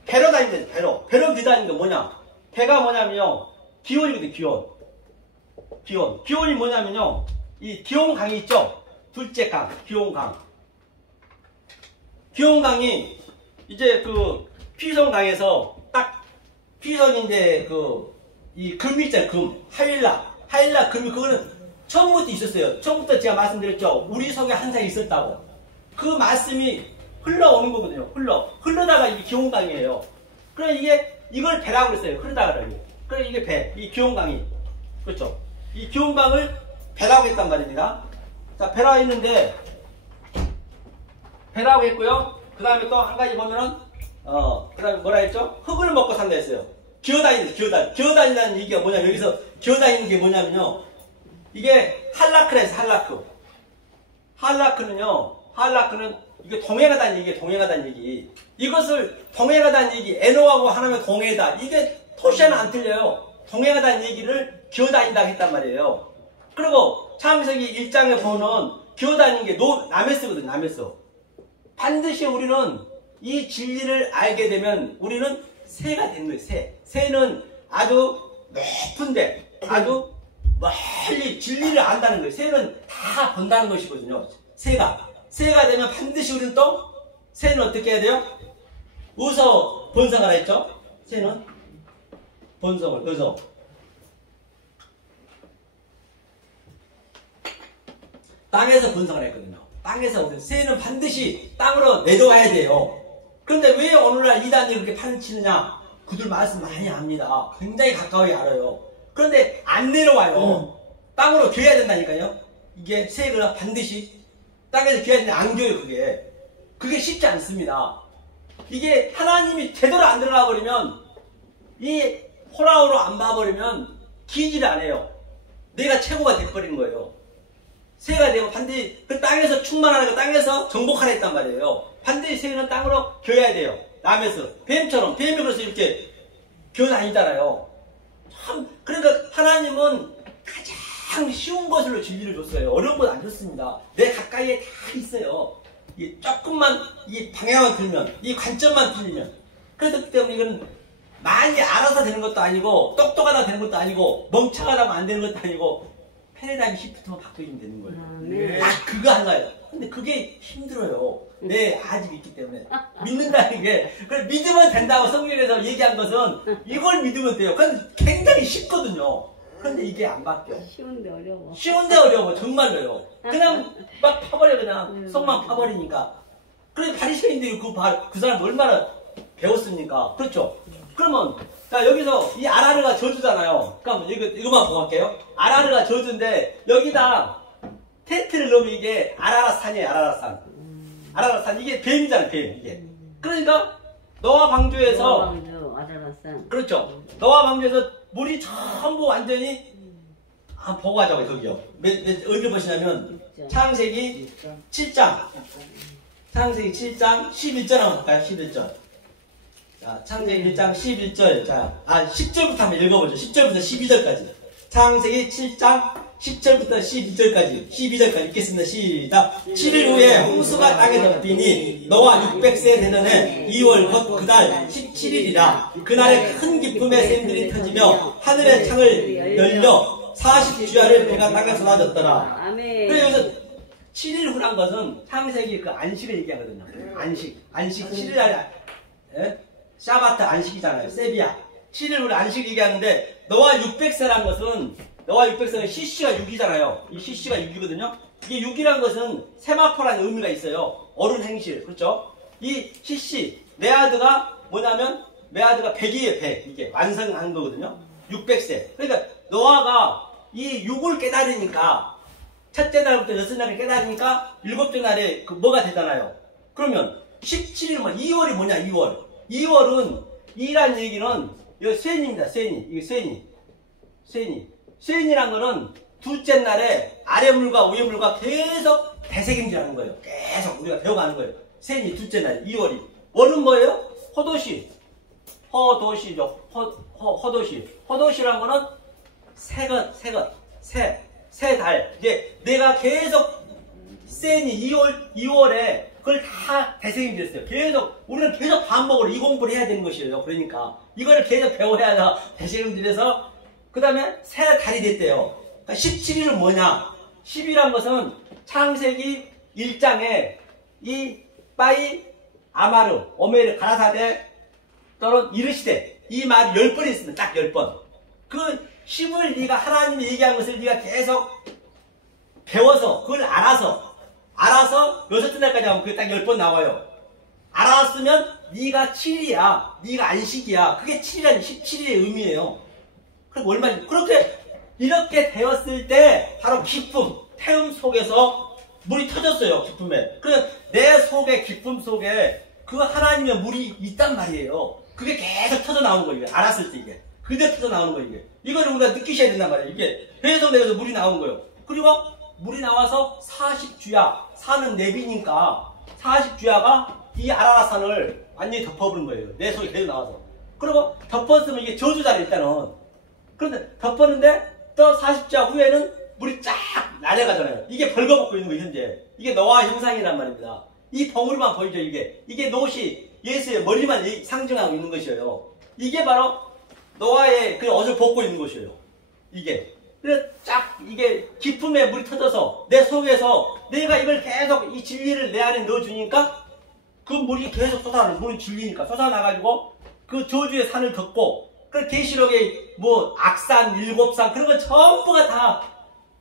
배로 다니는 배로 기다리는 게 뭐냐? 배가 뭐냐면요, 기온이거든요. 기온이 뭐냐면요, 이 기온강이 있죠. 둘째 강, 기온강이 이제 그 피선강에서 딱 피선이 이제 이 금이 있잖아요. 금, 하일라 금이 그거는 처음부터 있었어요. 처음부터 제가 말씀드렸죠. 우리 속에 항상 있었다고. 그 말씀이 흘러오는 거거든요. 흘러다가 이게 기온강이에요. 그러니까 이걸 배라고 그랬어요. 흐르다가 그래 이게 배, 이 기온강이 그렇죠. 이 기온강을 배라고 했단 말입니다. 자 배라고 했는데 배라고 했고요. 그 다음에 또 한 가지 보면은 그 다음에 뭐라 했죠? 흙을 먹고 산다 했어요. 기어다닌다는 얘기가 뭐냐면 여기서 기어다니는 게 뭐냐면요. 이게 할라크라 해서 할라크는 이게 동행하다는 얘기. 이것을 동행하다는 얘기, 에노하고 하나면 동행하다. 이게 토시아는 안 틀려요. 동행하다는 얘기를 기어다닌다고 했단 말이에요. 그리고 창세기 1장에 보면 기어다니는 게 남에서거든요. 남에서. 반드시 우리는 이 진리를 알게 되면 우리는 새가 되는 거예요. 새는 아주 높은데 아주 멀리 진리를 안다는 거예요. 새는 다 본다는 것이거든요. 새가 되면 반드시 우리는 또 새는 어떻게 해야 돼요? 어서 번성하라 했죠? 새는 번성을 어서 땅에서 번성을 했거든요. 땅에서 새는 반드시 땅으로 내려와야 돼요. 그런데 왜 오늘날 이단이 그렇게 파헤치느냐? 그들 말씀 많이 합니다. 굉장히 가까이 알아요. 그런데 안 내려와요. 땅으로 겨야 된다니까요. 이게 새가 반드시 땅에서 겨야 되는데 안 겨요. 그게 쉽지 않습니다. 이게 하나님이 제대로 안 들어가 버리면 이 호랑으로 안 봐버리면 기지를 안 해요. 내가 최고가 돼버리는 거예요. 새가 되고 반드시 그 땅에서 충만하고 땅에서 정복하라 했단 말이에요. 반드시 새는 땅으로 겨야 돼요. 남에서 뱀처럼 뱀이 그래서 이렇게 겨다니잖아요. 참 그러니까 하나님은 가장 쉬운 것으로 진리를 줬어요. 어려운 건 안 줬습니다. 내 가까이에 다 있어요. 조금만 이 방향만 틀면 이 관점만 틀리면 그렇기 때문에 이건 많이 알아서 되는 것도 아니고 똑똑하다 되는 것도 아니고 멍청하다고 안 되는 것도 아니고 패러다임 시프트만 바뀌면 되는 거예요. 네. 딱 그거 하나예요. 근데 그게 힘들어요. 내 아직 있기 때문에 믿는다는 게 그래 믿으면 된다고 성경에서 얘기한 것은 이걸 믿으면 돼요. 그건 굉장히 쉽거든요. 그런데 이게 안 바뀌어. 쉬운데 어려워. 쉬운데 어려워. 정말로요. 그냥 막 파버려 그냥 속만 파버리니까. 그래 바리새인들이 그 사람 얼마나 배웠습니까? 그렇죠? 그러면 자 여기서 이 아라르가 저주잖아요. 그럼 이거만 보고 갈게요. 아라르가 저주인데 여기다 텐트를 넣으면 이게 아라라산이에요. 아라라산. 아라라산 이게 뱀이잖아요. 뱀 이게. 그러니까 노아 방주에서 아라라산. 그렇죠. 노아 방주에서 물이 전부 완전히 한번 보고 가자고요. 거기요. 어디를 보시냐면 창세기 7장 창세기 7장 11절 한번 볼까요? 11절. 자, 창세기 1장 11절. 자, 10절부터 한번 읽어보죠. 10절부터 12절까지. 창세기 7장 10절부터 12절까지. 12절까지 읽겠습니다. 시작. 7일 후에 홍수가 땅에 덮이니 노아 600세 되는 해 2월 곧 그달 17일이라. 그날에 큰 기쁨의 샘들이 터지며 하늘의 창을 열려 40주야를 배가 땅에 쏟아졌더라. 아멘. 그래서 여기서 7일 후란 것은 창세기 그 안식을 얘기하거든요. 안식 7일날 샤바트 안식이잖아요. 세비야. 7일 후에 안식 얘기하는데 노아 600세란 것은 노아 600세는 CC가 6이잖아요. 이 CC가 6이거든요. 이게 6이란 것은 세마포라는 의미가 있어요. 어른 행실. 그렇죠? 이 CC 메아드가 뭐냐면 메아드가 100이에요. 100. 이게 완성한 거거든요. 600세. 그러니까 노아가 이 6을 깨달으니까 첫째 날부터 여섯 날을 깨달으니까 일곱째 날에 뭐가 되잖아요. 그러면 17일 2월이 뭐냐 2월. 2월은 2라는 얘기는 이거 쇠인입니다. 쇠인이. 이게 쇠인이. 쇠인이란 거는 둘째 날에 아래 물과 위에 물과 계속 대세경질하는 거예요. 계속 우리가 배워가는 거예요. 쇠인이 둘째 날 2월이. 월은 뭐예요? 허도시. 허도시죠. 허도시란 거는 새 달. 이제 내가 계속 쇠인이 2월에 그걸 다 대세경질했어요. 계속 우리는 계속 반복으로 이 공부를 해야 되는 것이에요. 그러니까 이거를 계속 배워야 대세경질해서 그 다음에 새 달이 됐대요. 그러니까 17일은 뭐냐? 10이란 것은 창세기 1장에 이 빠이 아마르 오메르 가라사대 또는 이르시대 이 말이 10번이 있습니다. 딱 10번. 그 10을 네가 하나님이 얘기한 것을 네가 계속 배워서 그걸 알아서 여섯째 날까지 하면 그게 딱 10번 나와요. 알았으면 네가 7이야. 네가 안식이야. 그게 7이라는 17일의 의미예요. 그럼 얼마나 그렇게 이렇게 되었을 때 바로 기쁨, 태움 속에서 물이 터졌어요. 기쁨에. 그래서 내 속에 기쁨 속에 그 하나님의 물이 있단 말이에요. 그게 계속 터져 나오는 거예요. 알았을 때 이게 그대로 터져 나오는 거예요. 이걸 우리가 느끼셔야 된단 말이에요. 이게 계속 내려서 물이 나오는 거예요. 그리고 물이 나와서 40주야. 산은 내비니까 40주야가 이 아라라산을 완전히 덮어버린 거예요. 내 속에 계속 나와서. 그리고 덮었으면 이게 저주잖아요. 일단은. 그런데 덮었는데 또 40자 후에는 물이 쫙 날아가잖아요. 이게 벌거벗고 있는 거예요, 현재. 이게 노아 형상이란 말입니다. 이 덩어리만 보이죠, 이게. 이게 노옷이 예수의 머리만 상징하고 있는 것이에요. 이게 바로 노아의 그 옷을 벗고 있는 것이에요. 이게. 그래서 쫙, 이게 기품에 물이 터져서 내 속에서 내가 이걸 계속 이 진리를 내 안에 넣어주니까 그 물이 계속 쏟아나요. 물이 진리니까 쏟아나가지고 그 저주의 산을 걷고 그 계시록에 뭐 악산, 일곱산 그런 거 전부가 다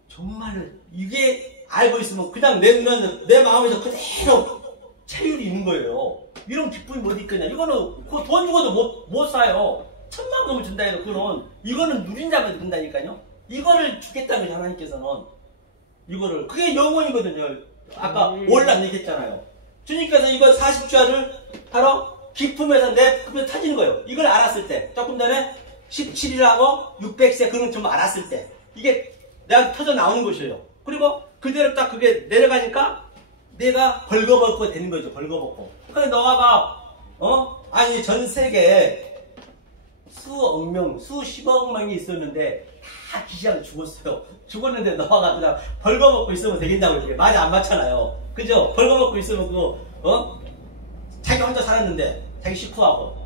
정말 이게 알고 있으면 그냥 내 눈에는 내 마음에서 그대로 체율이 있는 거예요. 이런 기쁨이 어디 있겠냐. 이거는 그거 돈 주고도 못 사요. 1000만 금을 준다 해도 그건 이거는 누린 자만 준다니까요. 이거를 주겠다는 거예요, 하나님께서는. 이거를 그게 영혼이거든요. 아까 올란 얘기했잖아요. 주님께서 이거 40주야를 바로 기품에서 내 품에 터지는 거예요. 이걸 알았을 때 조금 전에 17이라고 600세 그런 좀 알았을 때 이게 내가 터져 나오는 것이에요. 그리고 그대로 딱 그게 내려가니까 내가 벌거벗고 되는 거죠. 벌거벗고. 그래 노아가 아니 전 세계에 수억 명, 수십억 명이 있었는데 다 기시하고 죽었어요. 죽었는데 노아가 그냥 벌거벗고 있으면 되겠냐고 이렇게 말이 안 맞잖아요. 그죠? 벌거벗고 있으면 그거 자기 혼자 살았는데 자기 식구하고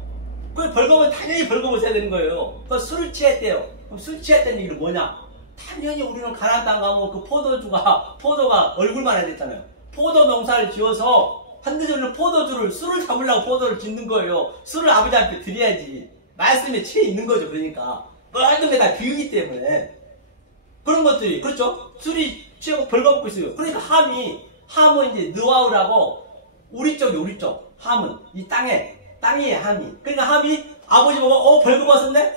그 벌거벗 당연히 벌거벗어야 되는 거예요. 그 술을 취했대요. 그럼 술 취했다는 얘기는 뭐냐? 당연히 우리는 가나안 땅 가면 그 포도가 얼굴만 해야 됐잖아요. 포도 농사를 지어서 한두절은 포도주를 술을 잡으려고 포도를 짓는 거예요. 술을 아버지한테 드려야지. 말씀에 취해 있는 거죠. 그러니까 모든 게 다 비유기 때문에 그런 것들이 그렇죠. 술이 취하고 벌거벗고 있어요. 그러니까 함은 이제 느와우라고 우리 쪽 함은 이 땅이에요. 함이. 그러니까 함이 아버지 보고 벌거벗었네.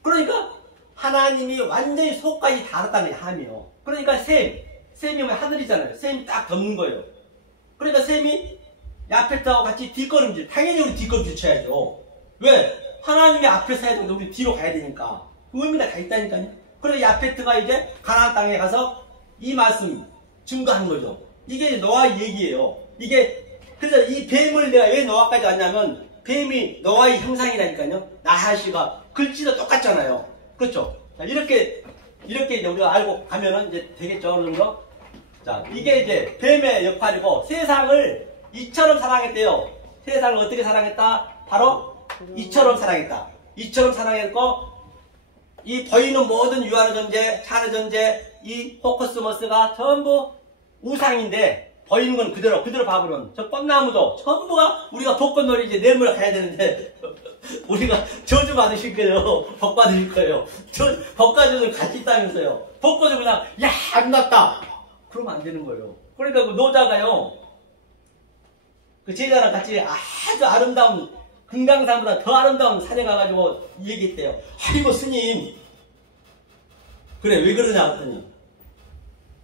그러니까 하나님이 완전히 속까지 다 알았다는 게 함이요. 그러니까 셈이 뭐 하늘이잖아요. 셈이 딱 덮는 거예요. 그러니까 셈이 야페트하고 같이 뒷걸음질. 당연히 우리 뒷걸음질 쳐야죠. 왜? 하나님이 앞에서 해야 되는데 우리 뒤로 가야 되니까. 그 의미가 다 있다니까요. 그래서 야페트가 이제 가나안 땅에 가서 이 말씀 증거한 거죠. 이게 노아의 얘기예요. 이게 그래서 이 뱀을 내가 왜 노아까지 왔냐면 뱀이 노아의 형상이라니까요. 나하시가 글씨도 똑같잖아요. 그렇죠? 자, 이렇게 이제 우리가 알고 가면은 이제 되겠죠, 어느 정도? 자, 이게 이제 뱀의 역할이고 세상을 이처럼 사랑했대요. 세상을 어떻게 사랑했다? 바로 이처럼 사랑했다. 이처럼 사랑했고 이 보이는 모든 유한의 존재, 찬의 존재, 이 호커스머스가 전부 우상인데 보이는 건 그대로 봐보면 저 뻔나무도 전부가 우리가 복권놀이 이제 내일 가야 되는데 우리가 저주 받으실 거예요. 복 받으실 거예요. 복과 저주를 같이 있다면서요. 복권을 그냥 야 안 났다. 그러면 안 되는 거예요. 그러니까 그 노자가요. 그 제자랑 같이 아주 아름다운 금강산보다 더 아름다운 산에 가가지고 얘기했대요. 아이고 스님. 그래 왜 그러냐 그랬더니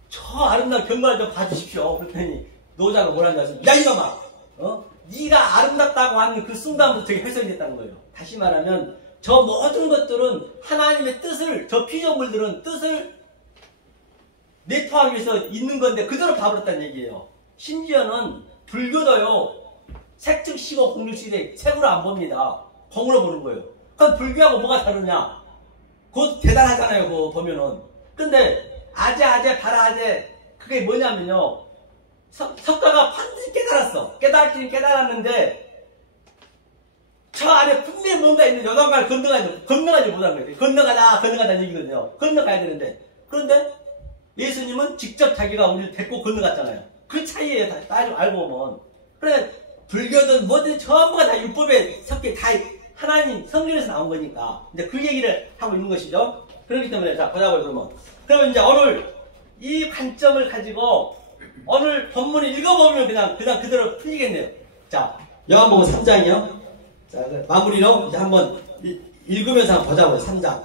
저 아름다운 경관을 좀 봐주십시오. 그랬더니 노자가 뭐라는 줄 아세요? 야 이놈아! 네가 아름답다고 하는 그 순간부터 되게 훼손이 됐다는 거예요. 다시 말하면 저 모든 것들은 하나님의 뜻을 저 피조물들은 뜻을 내포하기 위해서 있는 건데 그대로 봐버렸다는 얘기예요. 심지어는 불교도요. 색즉 시고 공률시대 색으로 안 봅니다. 공으로 보는 거예요. 그럼 불교하고 뭐가 다르냐? 그거 대단하잖아요. 그거 보면은. 근데 아재 바라아재 그게 뭐냐면요. 석가가 반드시 깨달았어. 깨달긴 깨달았는데 저 안에 분명히 뭔가 있는 요단강을 건너가지 못한 거예요. 건너가자는 얘기거든요. 건너가야 되는데 그런데 예수님은 직접 자기가 우리를 데리고 건너갔잖아요. 그 차이에 다 알고 보면 그래 불교든 뭐든 전부가 다 율법에 섞여 다 하나님 성경에서 나온 거니까 이제 그 얘기를 하고 있는 것이죠. 그렇기 때문에 자 보자고요. 그러면 이제 오늘 이 관점을 가지고 오늘 본문을 읽어보면 그냥 그대로 풀리겠네요. 자, 요한복음 3장이요. 자, 마무리로 이제 한번 읽으면서 한번 보자고요. 3장.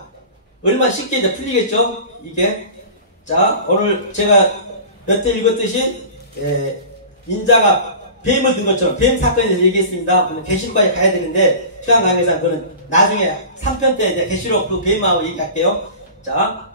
얼마나 쉽게 이제 풀리겠죠? 이게. 자, 오늘 제가 몇 때 읽었듯이, 인자가 뱀을 든 것처럼 뱀 사건에 대해서 얘기했습니다. 그러면 계시록까지 가야 되는데, 시간 관계상 그거는 나중에 3편 때 이제 계시록 그 뱀하고 얘기할게요. 자,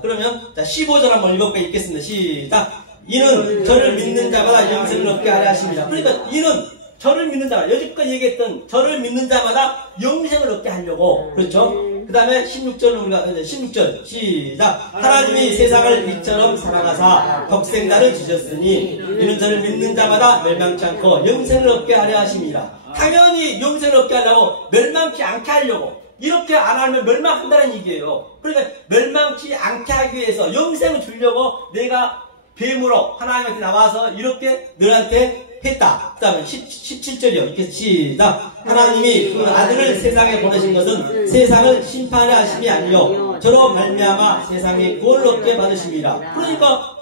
그러면, 자, 15절 한번 읽겠습니다. 시작. 이는 저를 믿는 자마다 영생을 얻게 하려 하십니다. 그러니까 이는 저를 믿는 자마다 여지껏 얘기했던 저를 믿는 자마다 영생을 얻게 하려고 그렇죠? 그 다음에 16절은 우리가 16절 시작. 하나님이 세상을 빛처럼 사랑하사 독생자를 주셨으니 이는 저를 믿는 자마다 멸망치 않고 영생을 얻게 하려 하심이라. 당연히 영생을 얻게 하려고 멸망치 않게 하려고. 이렇게 안 하면 멸망한다는 얘기예요. 그러니까 멸망치 않게 하기 위해서 영생을 주려고 내가 뱀으로 하나님한테 나와서 이렇게 너한테 했다. 그 다음에 17절이요. 이렇게 시작. 하나님이 그 아들을 세상에 보내신 것은 세상을 심판하려 하심이 아니요 저로 말미암아 세상에 구원을 얻게 받으심이라. 그러니까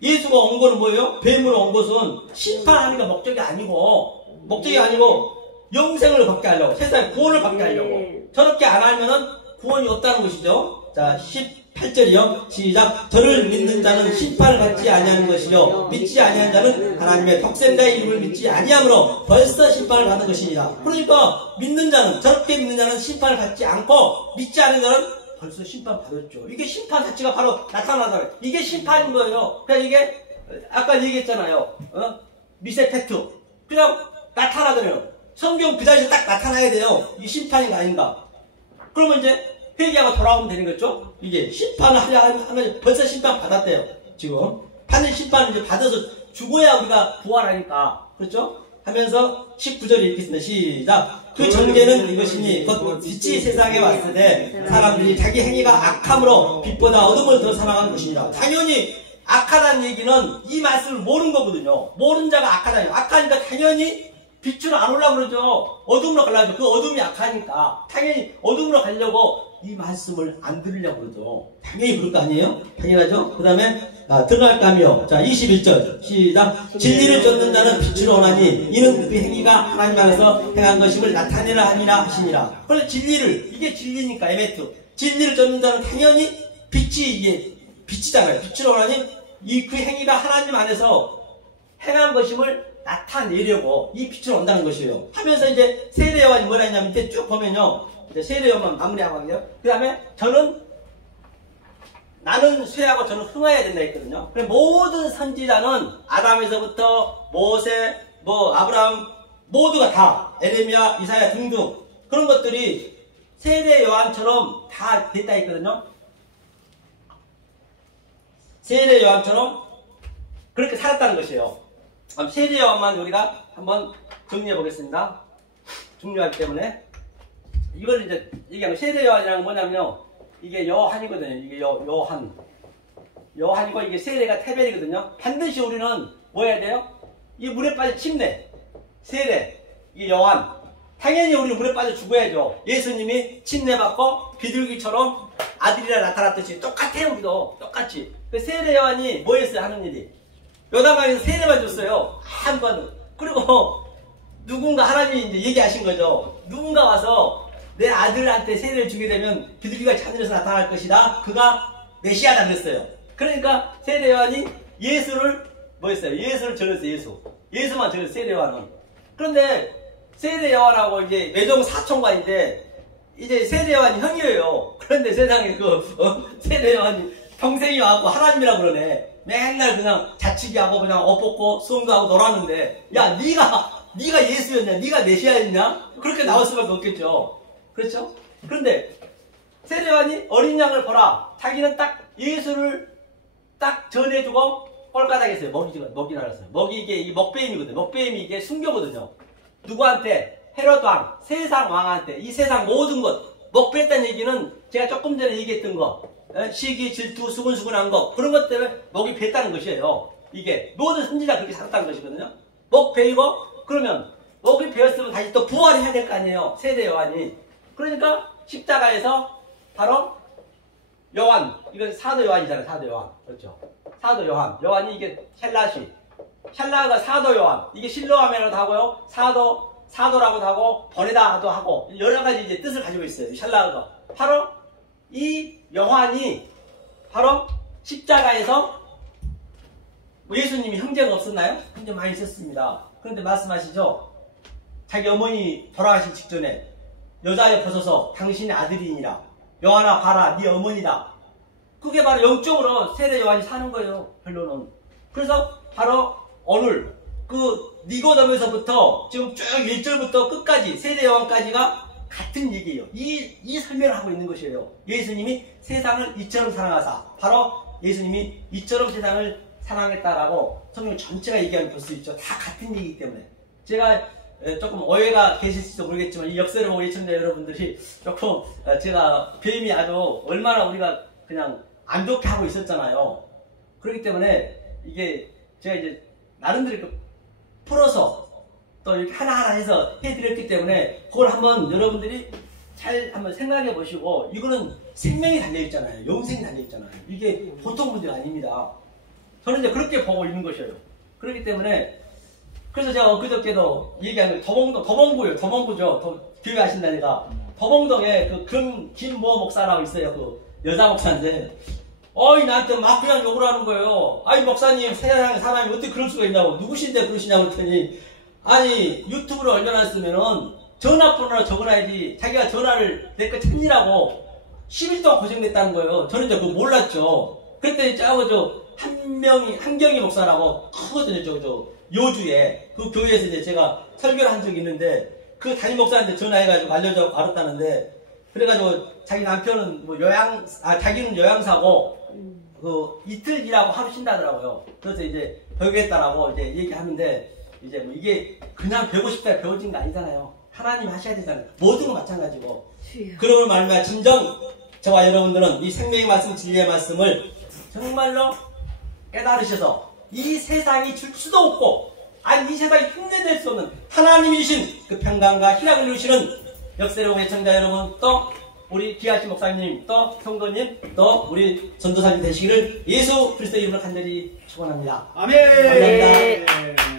예수가 온 거는 뭐예요? 뱀으로 온 것은 심판하는 게 목적이 아니고 영생을 받게 하려고, 세상에 구원을 받게 하려고. 저렇게 안 하면은 구원이 없다는 것이죠. 자, 18절이요. 시작. 저를 믿는 자는 심판을 받지 아니하는 것이요 믿지 아니하는 자는 하나님의 독생자의 이름을 믿지 아니하므로 벌써 심판을 받은 것이니라. 그러니까 믿는 자는, 저렇게 믿는 자는 심판을 받지 않고 믿지 않는 자는 벌써 심판 받았죠. 이게 심판 자체가 바로 나타나다. 이게 심판인 거예요. 그냥 이게 아까 얘기했잖아요. 미세 팩트. 그냥 나타나더래요. 성경 그 자리에서 딱 나타나야 돼요. 이게 심판인가 아닌가. 그러면 이제 회개하고 돌아오면 되는 거죠. 이게 심판을 하려 하면 벌써 심판 받았대요. 지금 하늘 심판을 이제 받아서 죽어야 우리가 부활하니까, 그렇죠? 하면서 19절에 이렇게 있습니다. 시작. 그 전개는 이것이니 곧 빛이 세상에 왔을 때 사람들이 자기 행위가 악함으로 빛보다 어둠을 더 사랑한 것입니다. 당연히 악하다는 얘기는 이 말씀을 모르는 거거든요. 모르는 자가 악하다니. 악하니까 당연히 빛으로 안 올라 그러죠. 어둠으로 가려고. 그 어둠이 약하니까 당연히 어둠으로 가려고 이 말씀을 안 들으려고 그러죠. 당연히 그럴 거 아니에요? 당연하죠? 그 다음에 들어갈까며. 자, 21절 시작. 진리를 쫓는 자는 빛으로 오나니 이는 그 행위가 하나님 안에서 행한 것임을 나타내라 하니라 하시니라. 그래서 진리를, 이게 진리니까 에메트. 진리를 쫓는 자는 당연히 빛이, 이게 빛이잖아요. 빛으로 오나니 이 그 행위가 하나님 안에서 행한 것임을 나타내려고 이 빛으로 온다는 것이에요. 하면서 이제 세례 요한이 뭐라 했냐면 밑에 쭉 보면요. 이제 세례 요한만 마무리하고 하고요. 그 다음에 나는 쇠하고 저는 흥해야 된다 했거든요. 그래서 모든 선지자는 아담에서부터 모세, 아브라함 모두가 다 에레미야, 이사야 등등 그런 것들이 세례 요한처럼 다 됐다 했거든요. 세례 요한처럼 그렇게 살았다는 것이에요. 세례 요한만 우리가 한번 정리해 보겠습니다. 중요하기 때문에 이걸 이제 얘기하면 세례 요한이라는 건 뭐냐면요, 이게 요한이거든요. 이게 요한이고 이게 세례가 태벨이거든요. 반드시 우리는 뭐 해야 돼요? 이 물에 빠져 침례, 세례, 이게 요한. 당연히 우리는 물에 빠져 죽어야죠. 예수님이 침례 받고 비둘기처럼 아들이라 나타났듯이 똑같아요. 우리도 똑같이. 그 세례 요한이 뭐 했어요? 하는 일이 요단강에서 세례만 줬어요. 한 번. 그리고 누군가 하나님이 이제 얘기하신 거죠. 누군가 와서 내 아들한테 세례를 주게 되면 비둘기가 하늘에서 나타날 것이다. 그가 메시아다 그랬어요. 그러니까 세례 요한이 예수를 뭐 했어요? 예수를 전했어요. 예수만 전했어요. 세례 요한은. 그런데 세례 요한하고 이제 외종 사촌과인데 이제 세례 요한이 형이에요. 그런데 세상에 세례 요한이 평생이 와갖고 하나님이라고 그러네. 맨날 그냥 자치기 하고 그냥 옷 벗고 수영도 하고 놀았는데, 야, 네가 예수였냐? 네가 메시아였냐? 그렇게 나올 수밖에 없겠죠. 그렇죠? 그런데 세례 요한이 어린 양을 보라. 자기는 딱 예수를 딱 전해주고 꼴가닥 했어요. 먹이나 알았어요. 이게 이 먹배임이거든요. 먹배임이 이게 순교거든요. 누구한테? 헤롯 왕, 세상 왕한테. 이 세상 모든 것 먹배했다는 얘기는 제가 조금 전에 얘기했던 거, 시기, 질투, 수근수근한 거, 그런 것 때문에 목이 뱄다는 것이에요. 이게 모든 선지자 그렇게 살았다는 것이거든요. 목 베이고, 그러면 목이 베었으면 다시 또 부활해야 될 거 아니에요. 세례 요한이. 그러니까 십자가에서 바로 요한, 이건 사도 요한이잖아요. 사도 요한. 그렇죠. 사도 요한. 요한이 이게 샬라가 사도 요한. 이게 실로아메라도 하고요. 사도라고도 하고, 보내다도 하고, 여러 가지 이제 뜻을 가지고 있어요. 샬라가. 바로 이 요한이 바로 십자가에서 예수님이 형제가 없었나요? 형제 많이 있었습니다. 그런데 말씀하시죠. 자기 어머니 돌아가실 직전에 여자여 벗어서 당신의 아들이니라. 요한아 봐라 네 어머니다. 그게 바로 영적으로 세례 요한이 사는 거예요. 결론은. 그래서 바로 오늘 그 니고데모에서부터 지금 쭉 1절부터 끝까지 세례 요한까지가 같은 얘기예요. 이 설명을 하고 있는 것이에요. 예수님이 세상을 이처럼 사랑하사, 바로 예수님이 이처럼 세상을 사랑했다라고 성경 전체가 얘기하는 볼 수 있죠. 다 같은 얘기이기 때문에. 제가 조금 오해가 계실지도 모르겠지만 이 역사를 보고 예청자 여러분들이 조금 제가 배임이 아주 얼마나 우리가 그냥 안 좋게 하고 있었잖아요. 그렇기 때문에 이게 제가 이제 나름대로 풀어서 또 이렇게 하나하나 해서 해드렸기 때문에 그걸 한번 여러분들이 잘 한번 생각해 보시고, 이거는 생명이 달려있잖아요. 영생이 달려있잖아요. 이게 보통 문제가 아닙니다. 저는 이제 그렇게 보고 있는 것이에요. 그렇기 때문에 그래서 제가 엊그저께도 얘기한 게 더봉구예요. 더봉구죠. 교회 아신다니까. 더봉동에 그 김모 목사라고 있어요. 그 여자 목사인데, 나한테 막 그냥 욕을 하는 거예요. 아이 목사님, 세상에 사람이 어떻게 그럴 수가 있냐고, 누구신데 그러시냐고 했더니, 아니 유튜브를 올려놨으면은 전화번호나 적어놔야지, 자기가 전화를 내 거 찾느라고 10일 동안 고생됐다는 거예요. 저는 이제 그거 몰랐죠. 그랬더니 한경희 목사라고 크거든요. 저 요주에 그 교회에서 이제 제가 설교를 한 적이 있는데, 그 담임 목사한테 전화해가지고 알려줘서 알았다는데, 그래가지고 자기 남편은 자기는 요양사고 그 이틀 일하고 하루 쉰다더라고요. 그래서 이제 배우겠다라고 이제 얘기하는데, 이제 뭐 이게 그냥 배우고 싶다 배워진 거 아니잖아요. 하나님 하셔야 되잖아요. 모든 거 마찬가지고. 그러므로 말미암아 진정 저와 여러분들은 이 생명의 말씀, 진리의 말씀을 정말로 깨달으셔서 이 세상이 줄 수도 없고, 아니 이 세상이 흉내낼 수 없는 하나님이 주신 그 평강과 희락을 누리시는 역세로운 애청자 여러분, 또 우리 기아씨 목사님, 또 성도님, 또 우리 전도사님 되시기를 예수 그리스도의 이름으로 간절히 축원합니다. 아멘. 감사합니다.